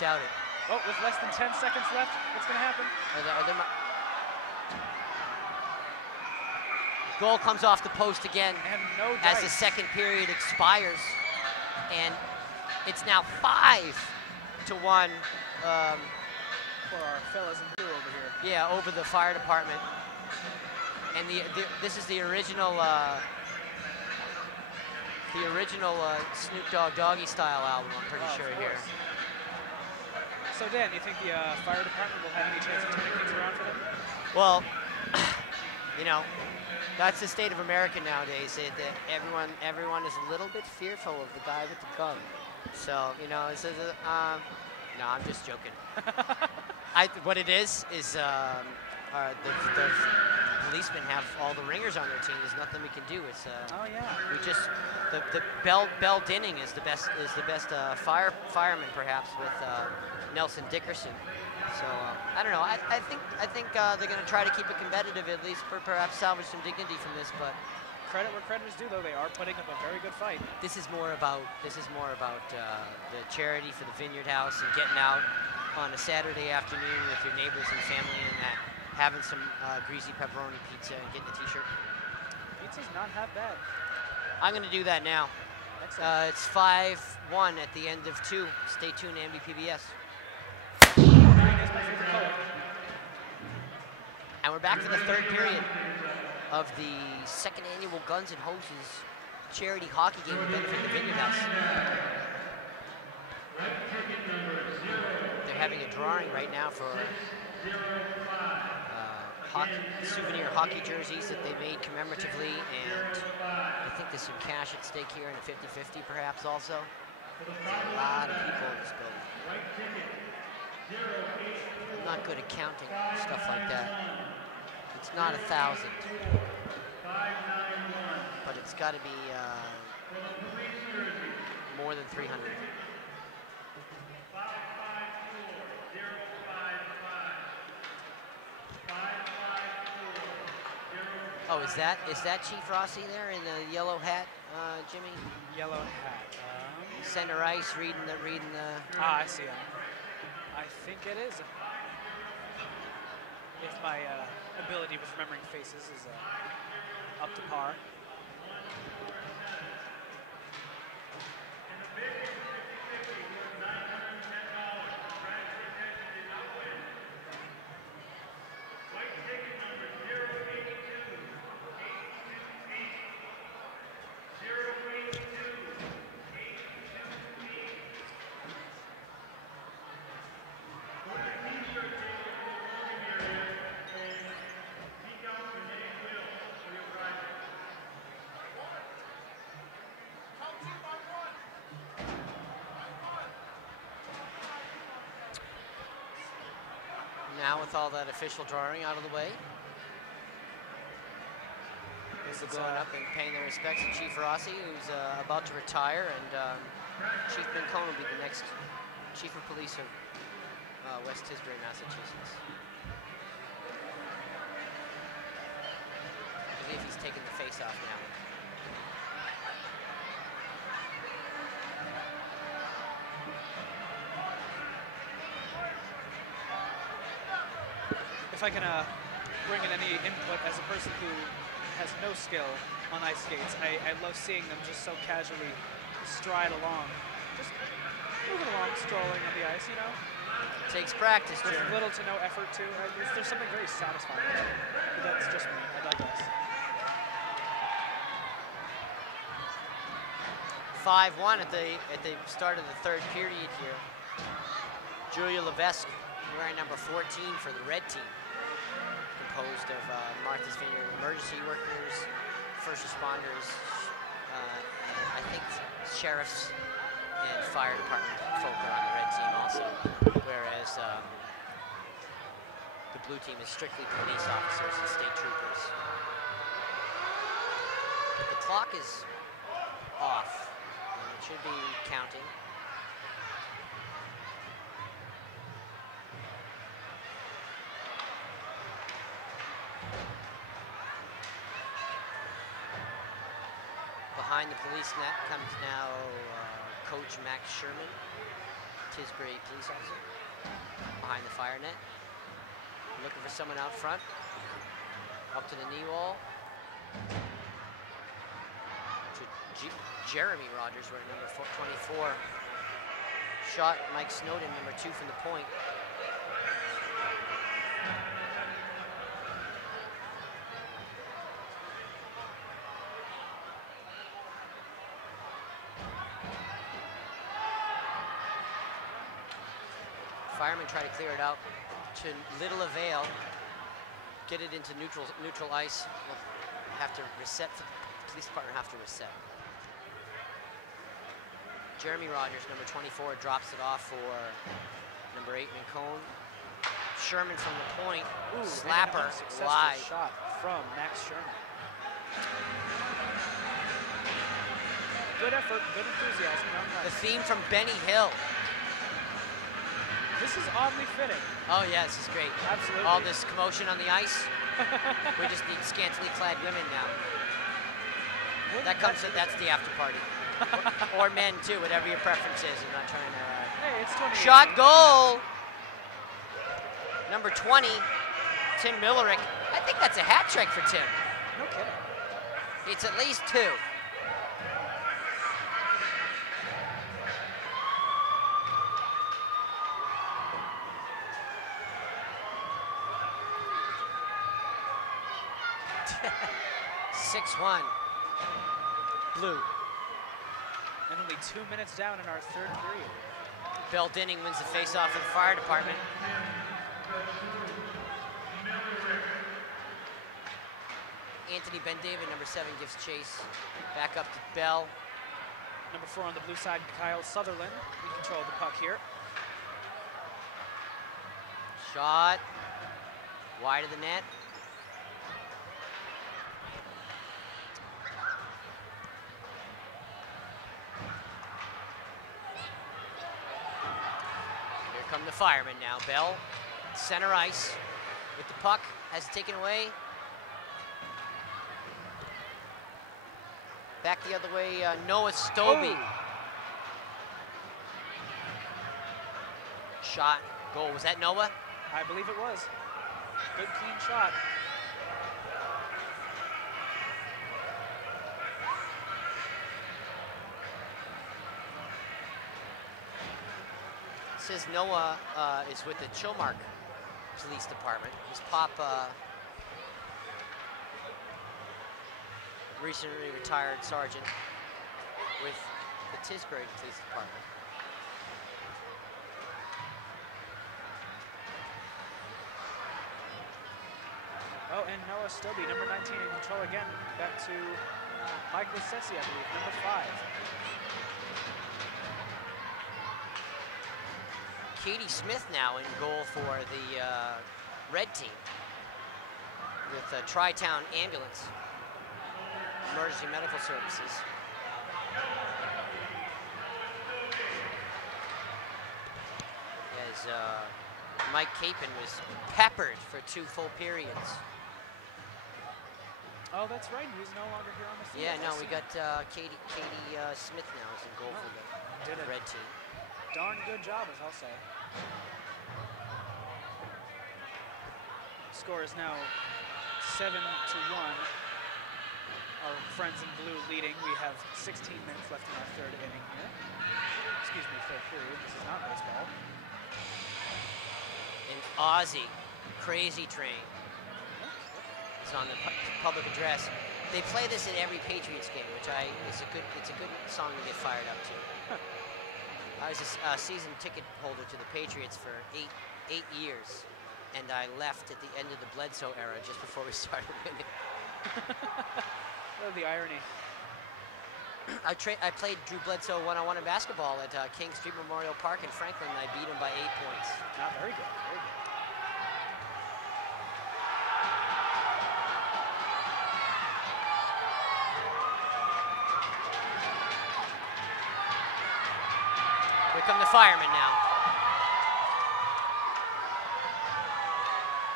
doubt it. Oh, with less than 10 seconds left, what's going to happen? Goal comes off the post again and no as the second period expires, and it's now 5-1. For our fellas in blue over here. Yeah, over the fire department. And this is the original Snoop Dogg Doggy Style album. I'm pretty sure here. So Dan, you think the fire department will have any chance of turning things around for them? Well, you know, that's the state of America nowadays. Everyone is a little bit fearful of the guy with the gun. So, you know, no, I'm just joking. What it is the policemen have all the ringers on their team. There's nothing we can do. It's we just the Bell Dinning is the best fireman perhaps with Nelson Dickerson. So I don't know. I think they're going to try to keep it competitive, at least for perhaps salvage some dignity from this. But credit where credit is due, though. They are putting up a very good fight. This is more about the charity for the Vineyard House and getting out on a Saturday afternoon with your neighbors and family and having some greasy pepperoni pizza and getting a T-shirt. Pizza's not half bad. I'm going to do that now. Excellent. It's 5-1 at the end of 2. Stay tuned, MVPBS. And we're back for the third period of the second annual Guns and Hoses charity hockey game to benefit the Vineyard House. They're having a drawing right now for souvenir hockey jerseys that they made commemoratively, and I think there's some cash at stake here and a 50-50 perhaps also. There's a lot of people in this building. I'm not good at counting stuff like that. It's not 1,000, but it's got to be more than 300. Oh, is that Chief Rossi there in the yellow hat, Jimmy? Yellow hat. Center ice, reading the. I see him. I think it is. If my ability with remembering faces is up to par. Now with all that official drawing out of the way, people going up and paying their respects to Chief Rossi, who's about to retire, and Chief Bincone will be the next Chief of Police of West Tisbury, Massachusetts. I believe he's taking the face off now. if I can bring in any input as a person who has no skill on ice skates, I love seeing them just so casually stride along, just moving along, strolling on the ice, you know? Takes practice, With Jeremy. little to no effort, too. There's something very satisfying about it. But that's just me. I digress. 5-1 at the start of the third period here. Julia Levesque wearing number 14 for the red team, composed of Martha's Vineyard emergency workers, first responders, I think sheriffs and fire department folk are on the red team also, whereas the blue team is strictly police officers and state troopers. The clock is off. It should be counting. Behind the police net comes now Coach Max Sherman, Tisbury police officer. Behind the fire net. Looking for someone out front. Up to the knee wall. Jeremy Rogers wearing number 24. Shot Mike Snowden, number 2 from the point. Firemen try to clear it out to little avail. Get it into neutral ice. We'll have to reset. The police department have to reset. Jeremy Rogers, number 24, drops it off for number 8, Mincone. Sherman from the point, Ooh, slapper, successful wide. shot from Max Sherman. Good effort, good enthusiasm. The theme from Benny Hill. This is oddly fitting. Oh yeah, this is great. Absolutely. All this commotion on the ice. We just need scantily clad women now. That's the after party. or men too, whatever your preference is. I'm not trying to. Hey, it's 20. Shot goal. Number 20, Tim Millerick. I think that's a hat trick for Tim. No kidding. It's at least 2. (6-1) Blue. And only 2 minutes down in our third period. Bell Dinning wins the face-off for the fire department. Anthony Ben-David, number 7, gives chase. Back up to Bell. Number 4 on the blue side, Kyle Sutherland in control of the puck here. Shot. Wide of the net. Here come the firemen now. Bell, center ice with the puck, has it taken away. Back the other way, Noah Stobie. Oh. Shot, goal. Was that Noah? I believe it was. Good, clean shot. It says Noah is with the Chilmark Police Department. His pop recently retired sergeant with the Tisbury Police Department. Oh, and Noah Stobie, number 19 in control again. Back to Mike Lissessi, I believe, number 5. Katie Smith now in goal for the red team with Tri-Town Ambulance, Emergency Medical Services. As Mike Capon was peppered for 2 full periods. Oh, that's right. He's no longer here on the field. Yeah, no, we got Katie Smith now is in goal for the red team. Darn good job, as I'll say. Score is now 7-1. Our friends in blue leading. We have 16 minutes left in our third inning here. Excuse me, third period. This is not baseball. And Ozzy, Crazy Train, is on the public address. They play this at every Patriots game, which it's a good song to get fired up to. I was a season ticket holder to the Patriots for eight years, and I left at the end of the Bledsoe era just before we started winning. Oh, the irony. I played Drew Bledsoe one-on-one in basketball at King Street Memorial Park in Franklin, and I beat him by 8 points. Not very good. Very good. Here come the firemen now.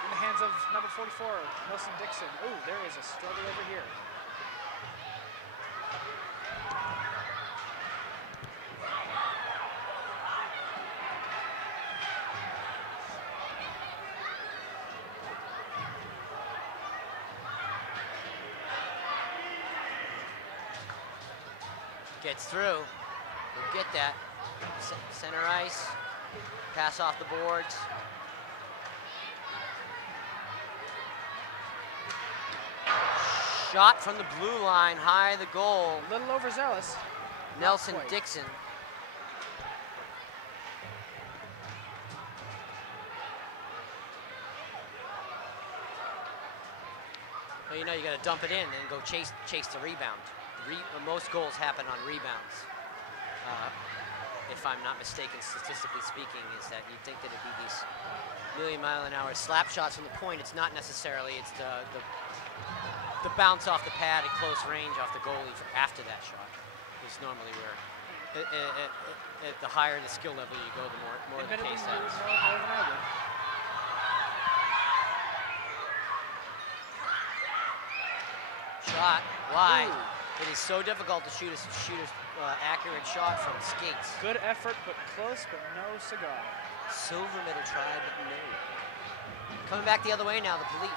In the hands of number 44, Nelson Dixon. Ooh, there is a struggle over here. Gets through. We'll get that. Center ice. Pass off the boards. Shot from the blue line, high the goal. A little overzealous. Nelson Dixon. Well, you know, you got to dump it in and go chase the rebound. Most goals happen on rebounds. If I'm not mistaken, statistically speaking, is that you'd think that it'd be these million-mile-an-hour slap shots from the point. It's not necessarily. It's the bounce off the pad at close range off the goalie after that shot is normally where. At the higher the skill level you go, the more the case that is. Shot wide. Ooh. It is so difficult to shoot a accurate shot from skates. Good effort, but close, but no cigar. Silver medal try, but no. Coming back the other way now, the police.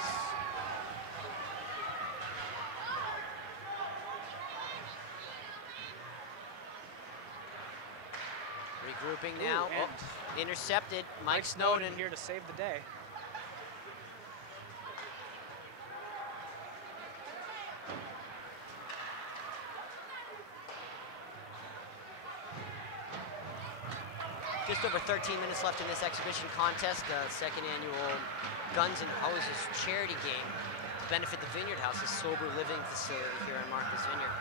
Regrouping now. Ooh, oh, intercepted. Mike Snowden here to save the day. Just over 13 minutes left in this exhibition contest, second annual Guns and Hoses charity game to benefit the Vineyard House, a sober living facility here in Martha's Vineyard.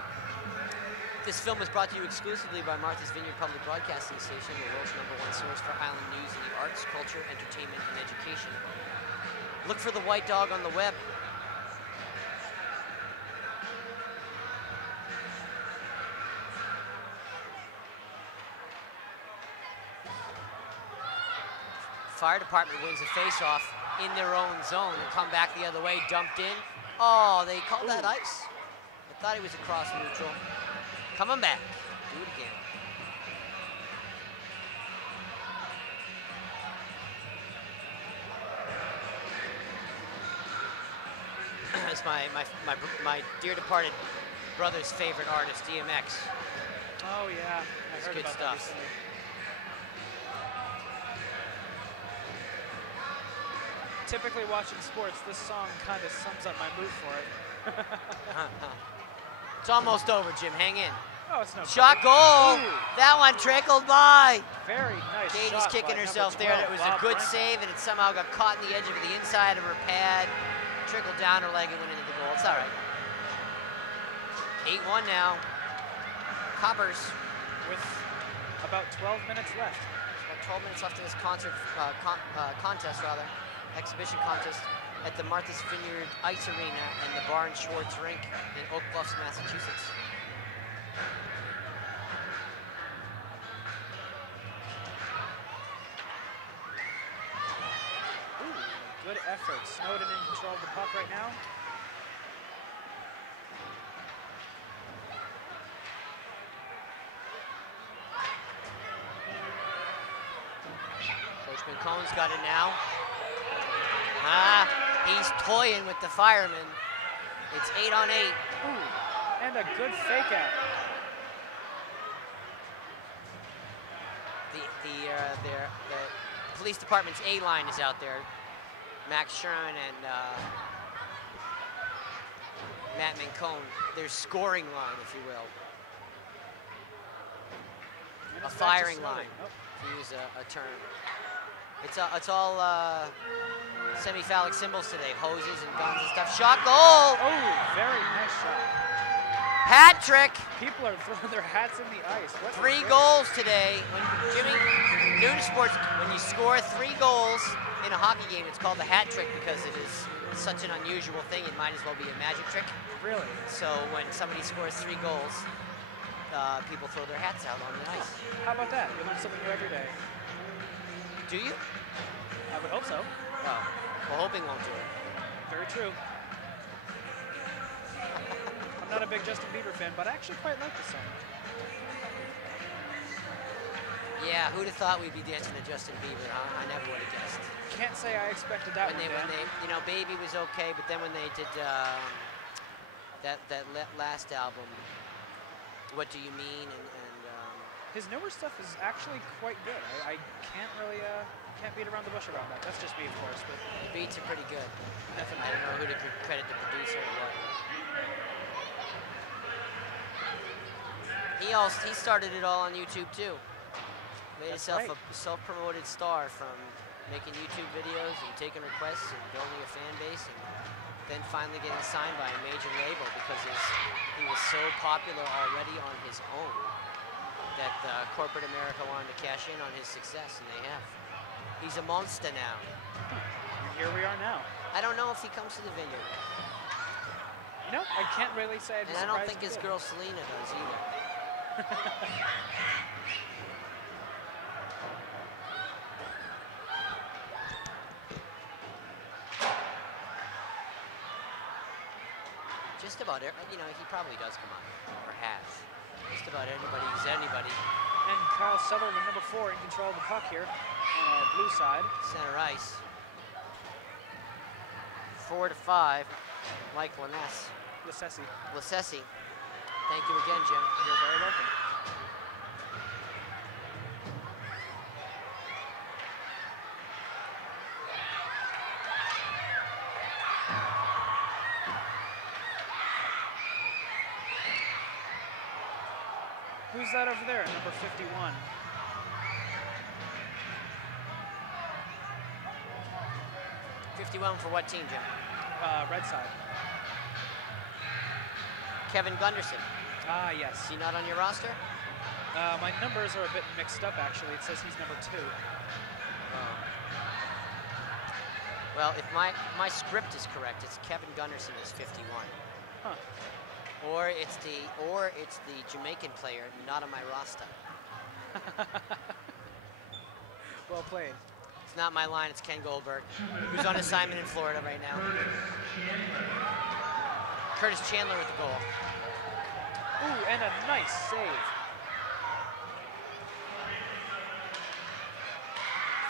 This film is brought to you exclusively by Martha's Vineyard Public Broadcasting Station, the world's #1 source for island news in the arts, culture, entertainment, and education. Look for the white dog on the web. Fire department wins a face-off in their own zone and come back the other way, dumped in. Oh, they called that ice. I thought he was across neutral. Coming back. Do it again. It's my dear departed brother's favorite artist, DMX. Oh yeah, I heard good about stuff. that recently. Typically watching sports, this song kind of sums up my mood for it. It's almost over, Jim. Hang in. Oh, it's no shot goal. Ooh. That one trickled by. Very nice. Katie's kicking herself there. That was a good save, and it somehow got caught in the edge of the inside of her pad. Trickled down her leg and went into the goal. It's all right. 8-1 now. Coppers. With about 12 minutes left. About 12 minutes left in this contest, exhibition contest at the Martha's Vineyard Ice Arena and the Barnes-Schwartz Rink in Oak Bluffs, Massachusetts. Ooh, good effort. Snowden in control of the puck right now. Coachman Cohen's got it now. He's toying with the fireman. It's 8 on 8. Ooh, and a good fake out. The police department's A line is out there. Max Sherman and Matt Mancone. Their scoring line, if you will. A firing line, to use a term. It's all semi-phallic symbols today, hoses and guns and stuff. Shot goal! Oh, very nice shot. Hat trick! People are throwing their hats in the ice. What 3 goals today. Jimmy, Noon Sports, when you score 3 goals in a hockey game, it's called the hat trick because it is such an unusual thing. It might as well be a magic trick. Really? So when somebody scores 3 goals, people throw their hats out on the ice. How about that? You learn something new every day. Do you? I would hope so. Well, hoping won't do it. Very true. I'm not a big Justin Bieber fan, but I actually quite like the song. Yeah, who'd have thought we'd be dancing to Justin Bieber, huh? I never would have guessed. Can't say I expected that when they, you know, Baby was okay, but then when they did that last album, What Do You Mean, and his newer stuff is actually quite good. I can't really can't beat around the bush around that. That's just me, of course, but the beats are pretty good. I don't know who to credit the producer or what. He started it all on YouTube too. Made himself a self-promoted star from making YouTube videos and taking requests and building a fan base, and then finally getting signed by a major label because he was so popular already on his own that corporate America wanted to cash in on his success, and they have. He's a monster now. And here we are now. I don't know if he comes to the Vineyard. You know, I can't really say. And I don't think his girl Selena does either. Just about, you know, he probably does come on, or has. Just about anybody who's anybody. And Kyle Sutherland, number 4, in control of the puck here on our blue side. Center ice. 4-5, Mike Lasessi. Thank you again, Jim. You're very welcome. Who's that over there, number 51? For what team, Jim? Red side. Kevin Gunderson. Ah, yes. Is he not on your roster? My numbers are a bit mixed up, actually. It says he's number 2. Well, if my script is correct, it's Kevin Gunderson is 51. Huh. Or it's the Jamaican player not on my roster. Well played. It's not my line, it's Ken Goldberg, who's on assignment in Florida right now. Curtis Chandler with the goal. Ooh, and a nice save.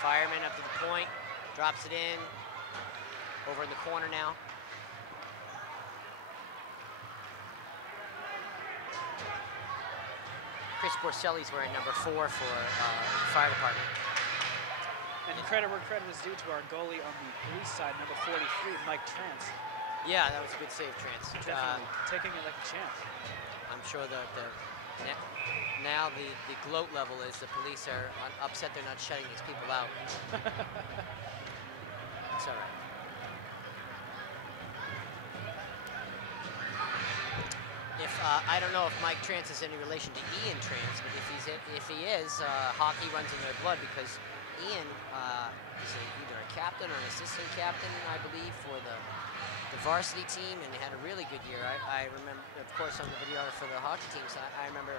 Fireman up to the point, drops it in. Over in the corner now. Chris Borselli's wearing number 4 for the fire department. And credit where credit is due to our goalie on the police side, number 43, Mike Trance. Yeah, that was a good save, Trance. Definitely taking it like a champ. I'm sure now the gloat level is the police are upset they're not shutting these people out. It's all right. I don't know if Mike Trance is any relation to Ian Trance, but if he is, hockey runs in their blood because Ian is either a captain or an assistant captain, I believe, for the varsity team, and he had a really good year. I remember, of course, on the videographer for the hockey teams, I remember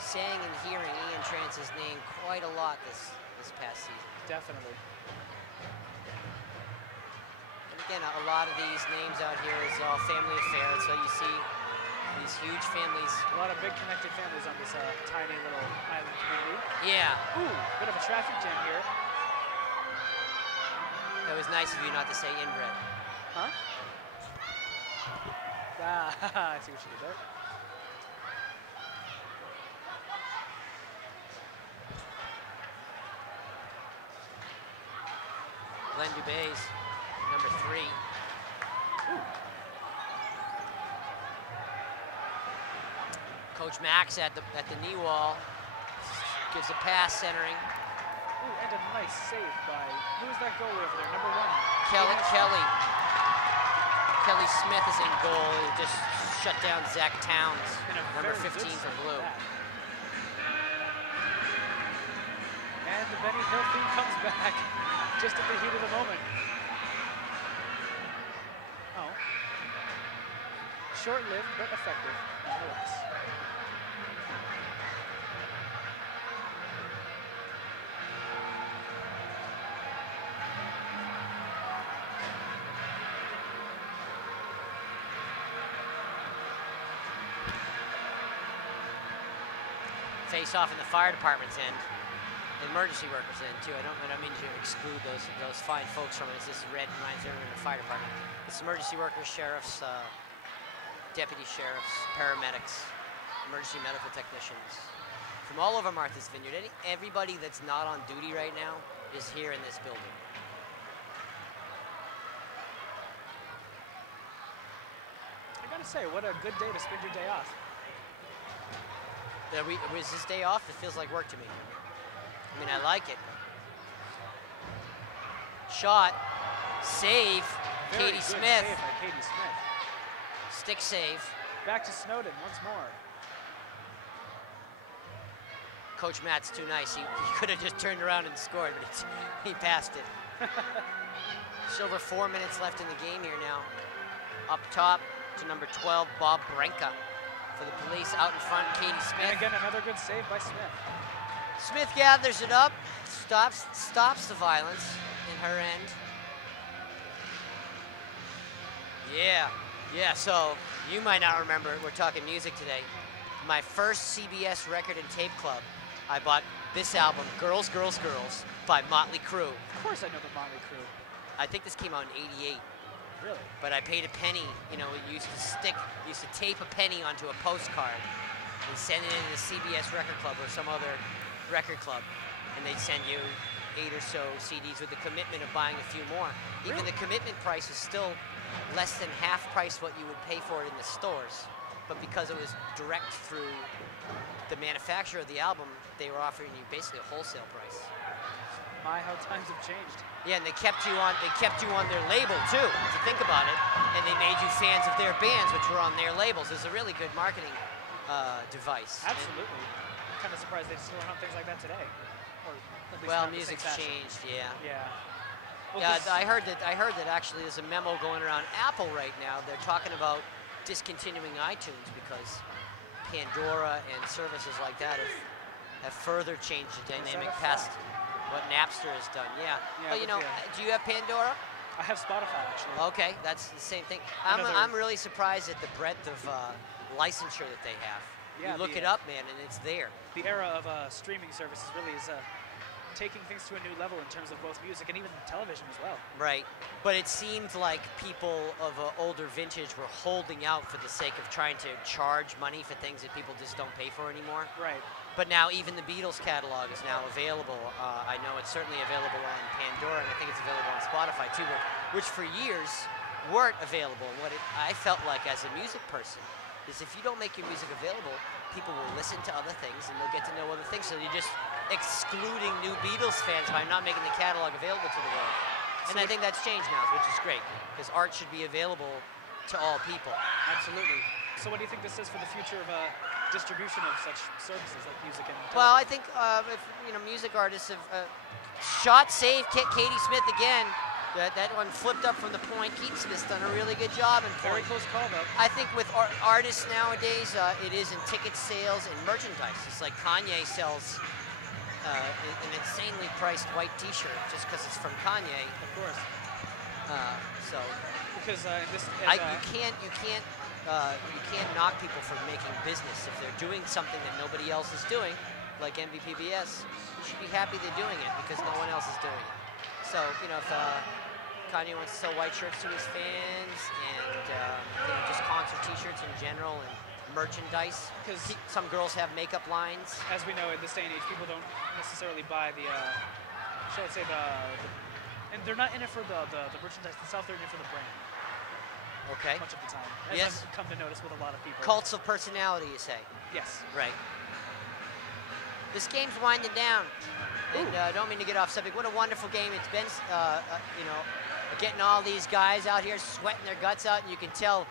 saying and hearing Ian Trance's name quite a lot this past season. Definitely. And again, a lot of these names out here is all family affairs, so you see these huge families. A lot of big connected families on this tiny little island community. Yeah. Ooh, bit of a traffic jam here. That was nice of you not to say inbred. Huh? Ah, I see what she did there. Glenn Dubé's number 3. Ooh. Coach Max at the knee wall gives a pass centering. Ooh, and a nice save by, who's that goalie over there? Number 1. Kelly Smith is in goal. He just shut down Zach Towns, number 15 for Blue. And the Benny Hill theme comes back just at the heat of the moment. Oh. Short-lived, but effective, nonetheless. Face off in the fire department's end. Emergency workers end too. I don't mean to exclude those fine folks from it. It's just red reminds everyone of the fire department. It's emergency workers, sheriffs, deputy sheriffs, paramedics, emergency medical technicians from all over Martha's Vineyard. Everybody that's not on duty right now is here in this building. I gotta say, what a good day to spend your day off. Was this day off? It feels like work to me. I mean, I like it. Shot, save, Very Katie good Smith. Save by Katie Smith. Stick save. Back to Snowden once more. Coach Matt's too nice. He could have just turned around and scored, but he passed it. Just over 4 minutes left in the game here now. Up top to number 12, Bob Brenka. For the police, out in front, Katie Smith. And again, another good save by Smith. Smith gathers it up, stops the violence in her end. Yeah, so you might not remember, we're talking music today. My first CBS record and tape club, I bought this album, Girls, Girls, Girls, by Motley Crue. Of course I know the Motley Crue. I think this came out in '88. Really? But I paid a penny, you know, used to tape a penny onto a postcard and send it into the CBS record club or some other record club, and they'd send you 8 or so CDs with the commitment of buying a few more. Even the commitment price was still less than half price what you would pay for it in the stores, but because it was direct through the manufacturer of the album, they were offering you basically a wholesale price. My, how times have changed. Yeah, and they kept you on their label too, if you think about it, and they made you fans of their bands, which were on their labels. It's a really good marketing device. Absolutely. I'm kind of surprised they still don't have things like that today. Or at least Well, not in the same music's fashion. changed, yeah. Yeah. Well, Yeah, I heard that actually there's a memo going around Apple right now. They're talking about discontinuing iTunes because Pandora and services like that have further changed the dynamic past what Napster has done. Yeah. But you know, do you have Pandora? I have Spotify actually. Okay, that's the same thing. I'm really surprised at the breadth of licensure that they have. Yeah, you look it up, man, and it's there. The era of streaming services really is taking things to a new level in terms of both music and even television as well. Right, but it seemed like people of older vintage were holding out for the sake of trying to charge money for things that people just don't pay for anymore. Right. But now even the Beatles catalog is now available. I know it's certainly available on Pandora, and I think it's available on Spotify too, which for years weren't available. And what I felt like as a music person is if you don't make your music available, people will listen to other things and they'll get to know other things. So you're just excluding new Beatles fans by not making the catalog available to the world. And I think that's changed now, which is great, because art should be available to all people. Absolutely. So what do you think this is for the future of distribution of such services like music and television? Well, I think if music artists have shot, save, Katie Smith again. That one flipped up from the point. Katie Smith's done a really good job in Very close call, though. I think with artists nowadays, it is in ticket sales and merchandise. It's like Kanye sells an insanely priced white T-shirt just because it's from Kanye. Of course. Because you can't knock people for making business if they're doing something that nobody else is doing, like MVPBS. You should be happy they're doing it because no one else is doing it. So if Kanye wants to sell white shirts to his fans and just concert T-shirts in general and merchandise. Because some girls have makeup lines. As we know, in this day and age, people don't necessarily buy the, shall I say, and they're not in it for the merchandise itself, they're in it for the brand. Okay. Much of the time. As Yes. I've come to notice with a lot of people. Cults of personality, you say? Yes. Right. This game's winding down. And I don't mean to get off subject. What a wonderful game it's been, getting all these guys out here sweating their guts out, and you can tell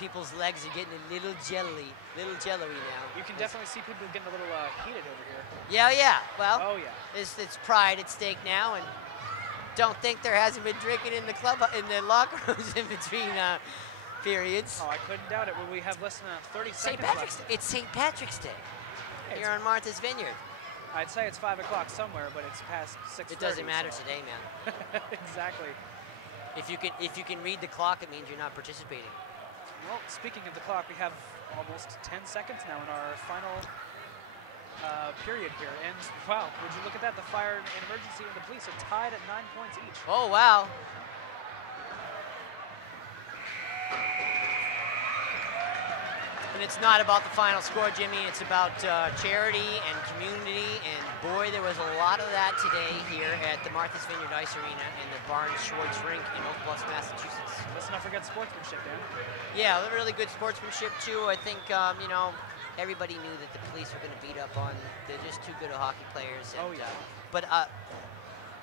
people's legs are getting a little jelly now. You can definitely see people getting a little heated over here. Yeah. Well, oh yeah. It's pride at stake now, and don't think there hasn't been drinking in the club, in the locker rooms in between periods. Oh, I couldn't doubt it when we have less than 30 seconds left. It's St. Patrick's Day here on Martha's Vineyard. I'd say it's 5 o'clock somewhere, but it's past 6:30. It doesn't matter today, man. Exactly. If you can read the clock, it means you're not participating. Well, speaking of the clock, we have almost 10 seconds now in our final period here. And wow, would you look at that? The fire and emergency and the police are tied at 9 points each. Oh, wow. And it's not about the final score, Jimmy. It's about charity and community. And boy, there was a lot of that today here at the Martha's Vineyard Ice Arena and the Barnes-Schwartz Rink in Oak Bluffs, Massachusetts. Let's not forget sportsmanship, Dan. Yeah, really good sportsmanship, too. I think, everybody knew that the police were going to beat up on. They're just too good of hockey players. And,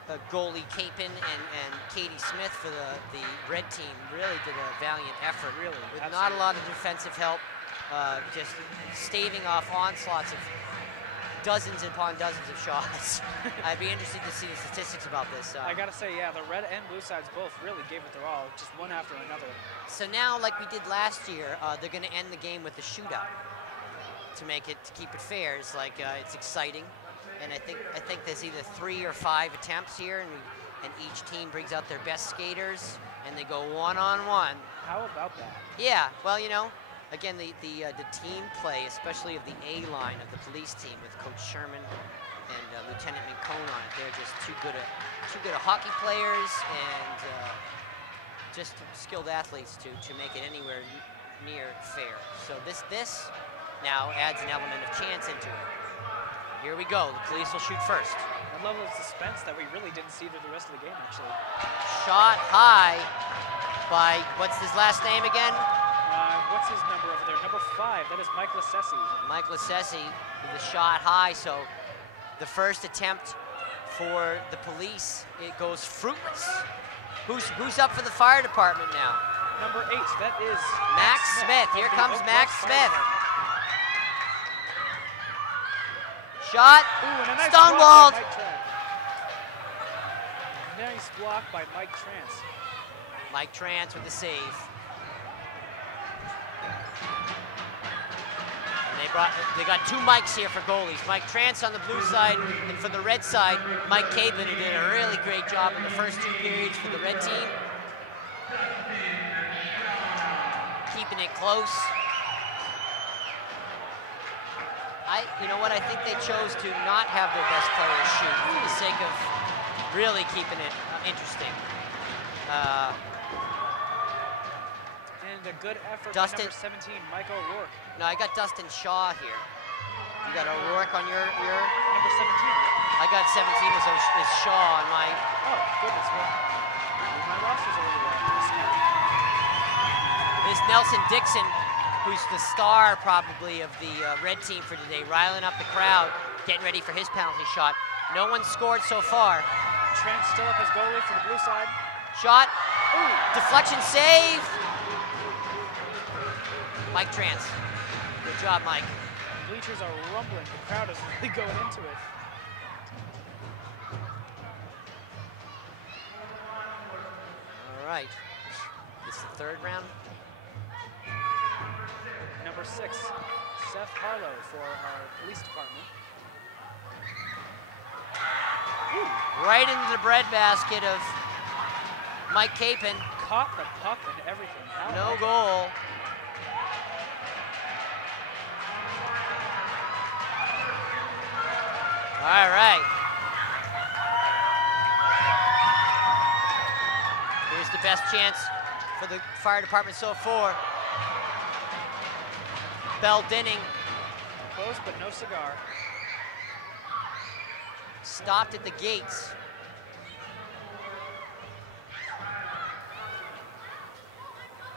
but goalie Capon and Katie Smith for the red team really did a valiant effort. Really, with not a lot of defensive help. Just staving off onslaughts of dozens upon dozens of shots. I'd be interested to see the statistics about this. I gotta say, yeah, the red and blue sides both really gave it their all, just one after another. So now, like we did last year, they're going to end the game with a shootout to keep it fair. It's like it's exciting, and I think there's either 3 or 5 attempts here, and each team brings out their best skaters, and they go one-on-one. How about that? Yeah, well, again, the team play, especially of the A line of the police team with Coach Sherman and Lieutenant Mincone on it, they're just too good at hockey players and just skilled athletes to make it anywhere near fair. So this now adds an element of chance into it. Here we go. The police will shoot first. A level of suspense that we really didn't see through the rest of the game, actually. Shot high by, what's his last name again? What's his number over there? Number 5. That is Mike Lassesi. Mike Lassesi with the shot high. So the first attempt for the police, it goes fruitless. Who's up for the fire department now? Number 8. That is Max Smith. Here comes Max Smith. Shot. Ooh, and a nice Stonewalled. Nice block by Mike Trance. Mike Trance with the save. They got 2 Mikes here for goalies. Mike Trance on the blue side, and for the red side, Mike Capon, who did a really great job in the first 2 periods for the red team. Keeping it close. I think they chose to not have their best players shoot for the sake of really keeping it interesting. And a good effort Dustin, by number 17, Mike O'Rourke. No, I got Dustin Shaw here. You got O'Rourke on your number 17. I got 17 as Shaw on my. Oh goodness, my roster's a little skewed. This Nelson Dixon, who's the star probably of the red team for today, riling up the crowd, getting ready for his penalty shot. No one scored so far. Trent still up as goalie for the blue side. Shot. Ooh. Deflection save. Mike Trance. Good job, Mike. The bleachers are rumbling. The crowd is really going into it. All right. This is the 3rd round. Number 6, Seth Harlow for our police department. Ooh. Right into the breadbasket of Mike Capon. Caught the puck and everything. No goal. All right. Here's the best chance for the fire department so far. Bell Dinning. Close, but no cigar. Stopped at the gates.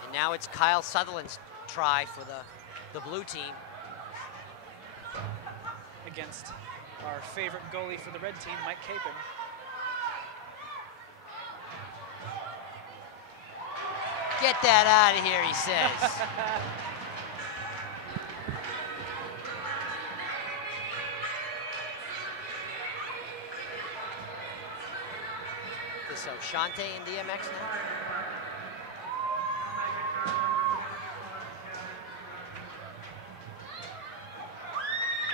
And now it's Kyle Sutherland's try for the blue team. Against our favorite goalie for the red team, Mike Capon. Get that out of here, he says. So Shante and DMX now.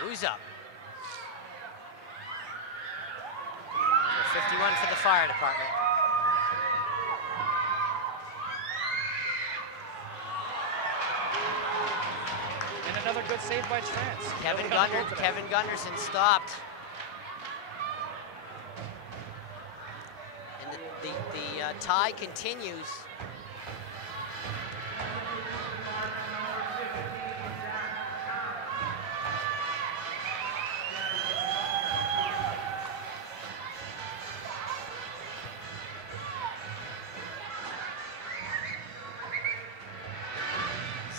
Who's up? 51 for the fire department. And another good save by Trance. Kevin Gunderson stopped. And the tie continues.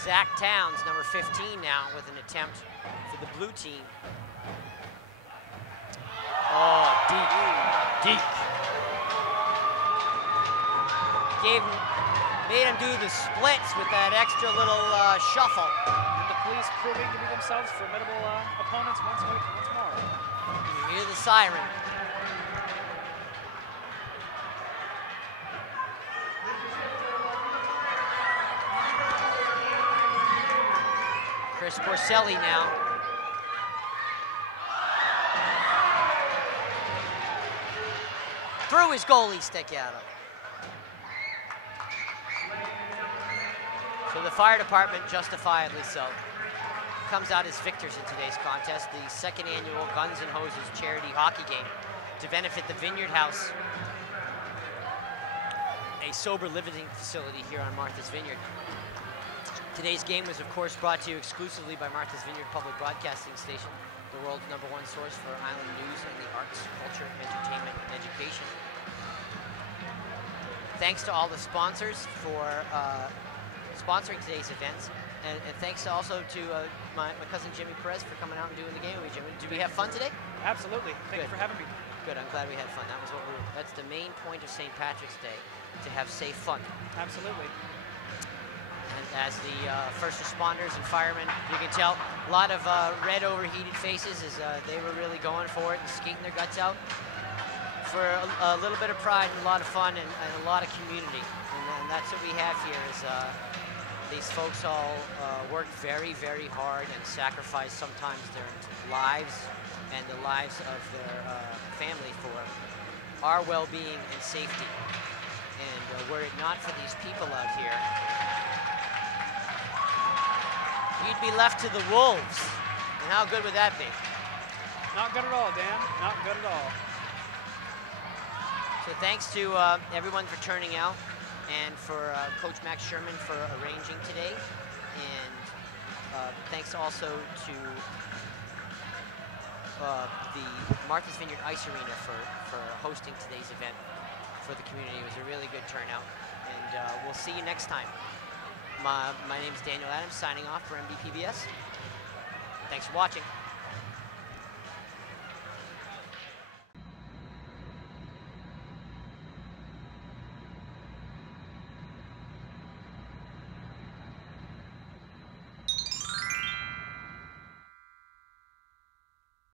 Zach Towns, number 15 now, with an attempt for the blue team. Oh, deep. Made him do the splits with that extra little shuffle. And the police proving to be themselves formidable opponents once more. You hear the siren. Chris Porcelli now. Threw his goalie stick at him. So the fire department, justifiably so, comes out as victors in today's contest, the second annual Guns N' Hoses charity hockey game to benefit the Vineyard House, a sober living facility here on Martha's Vineyard. Today's game was, of course, brought to you exclusively by Martha's Vineyard Public Broadcasting Station, the world's #1 source for island news and the arts, culture, entertainment, and education. Thanks to all the sponsors for sponsoring today's events, and thanks also to my cousin Jimmy Perez for coming out and doing the game with me. Jimmy, did we have fun today? Absolutely. Thank you for having me. Good. I'm glad we had fun. That's the main point of St. Patrick's Day, to have safe fun. Absolutely. And as the first responders and firemen, you can tell a lot of red overheated faces as they were really going for it and skating their guts out for a little bit of pride and a lot of fun and a lot of community. And that's what we have here is these folks all worked very, very hard and sacrificed sometimes their lives and the lives of their family for our well-being and safety. And were it not for these people out here, you'd be left to the wolves. And how good would that be? Not good at all, Dan. Not good at all. So thanks to everyone for turning out and for Coach Max Sherman for arranging today. And thanks also to the Martha's Vineyard Ice Arena for hosting today's event for the community. It was a really good turnout. And we'll see you next time. My name is Daniel Adams, signing off for MVPBS. Thanks for watching.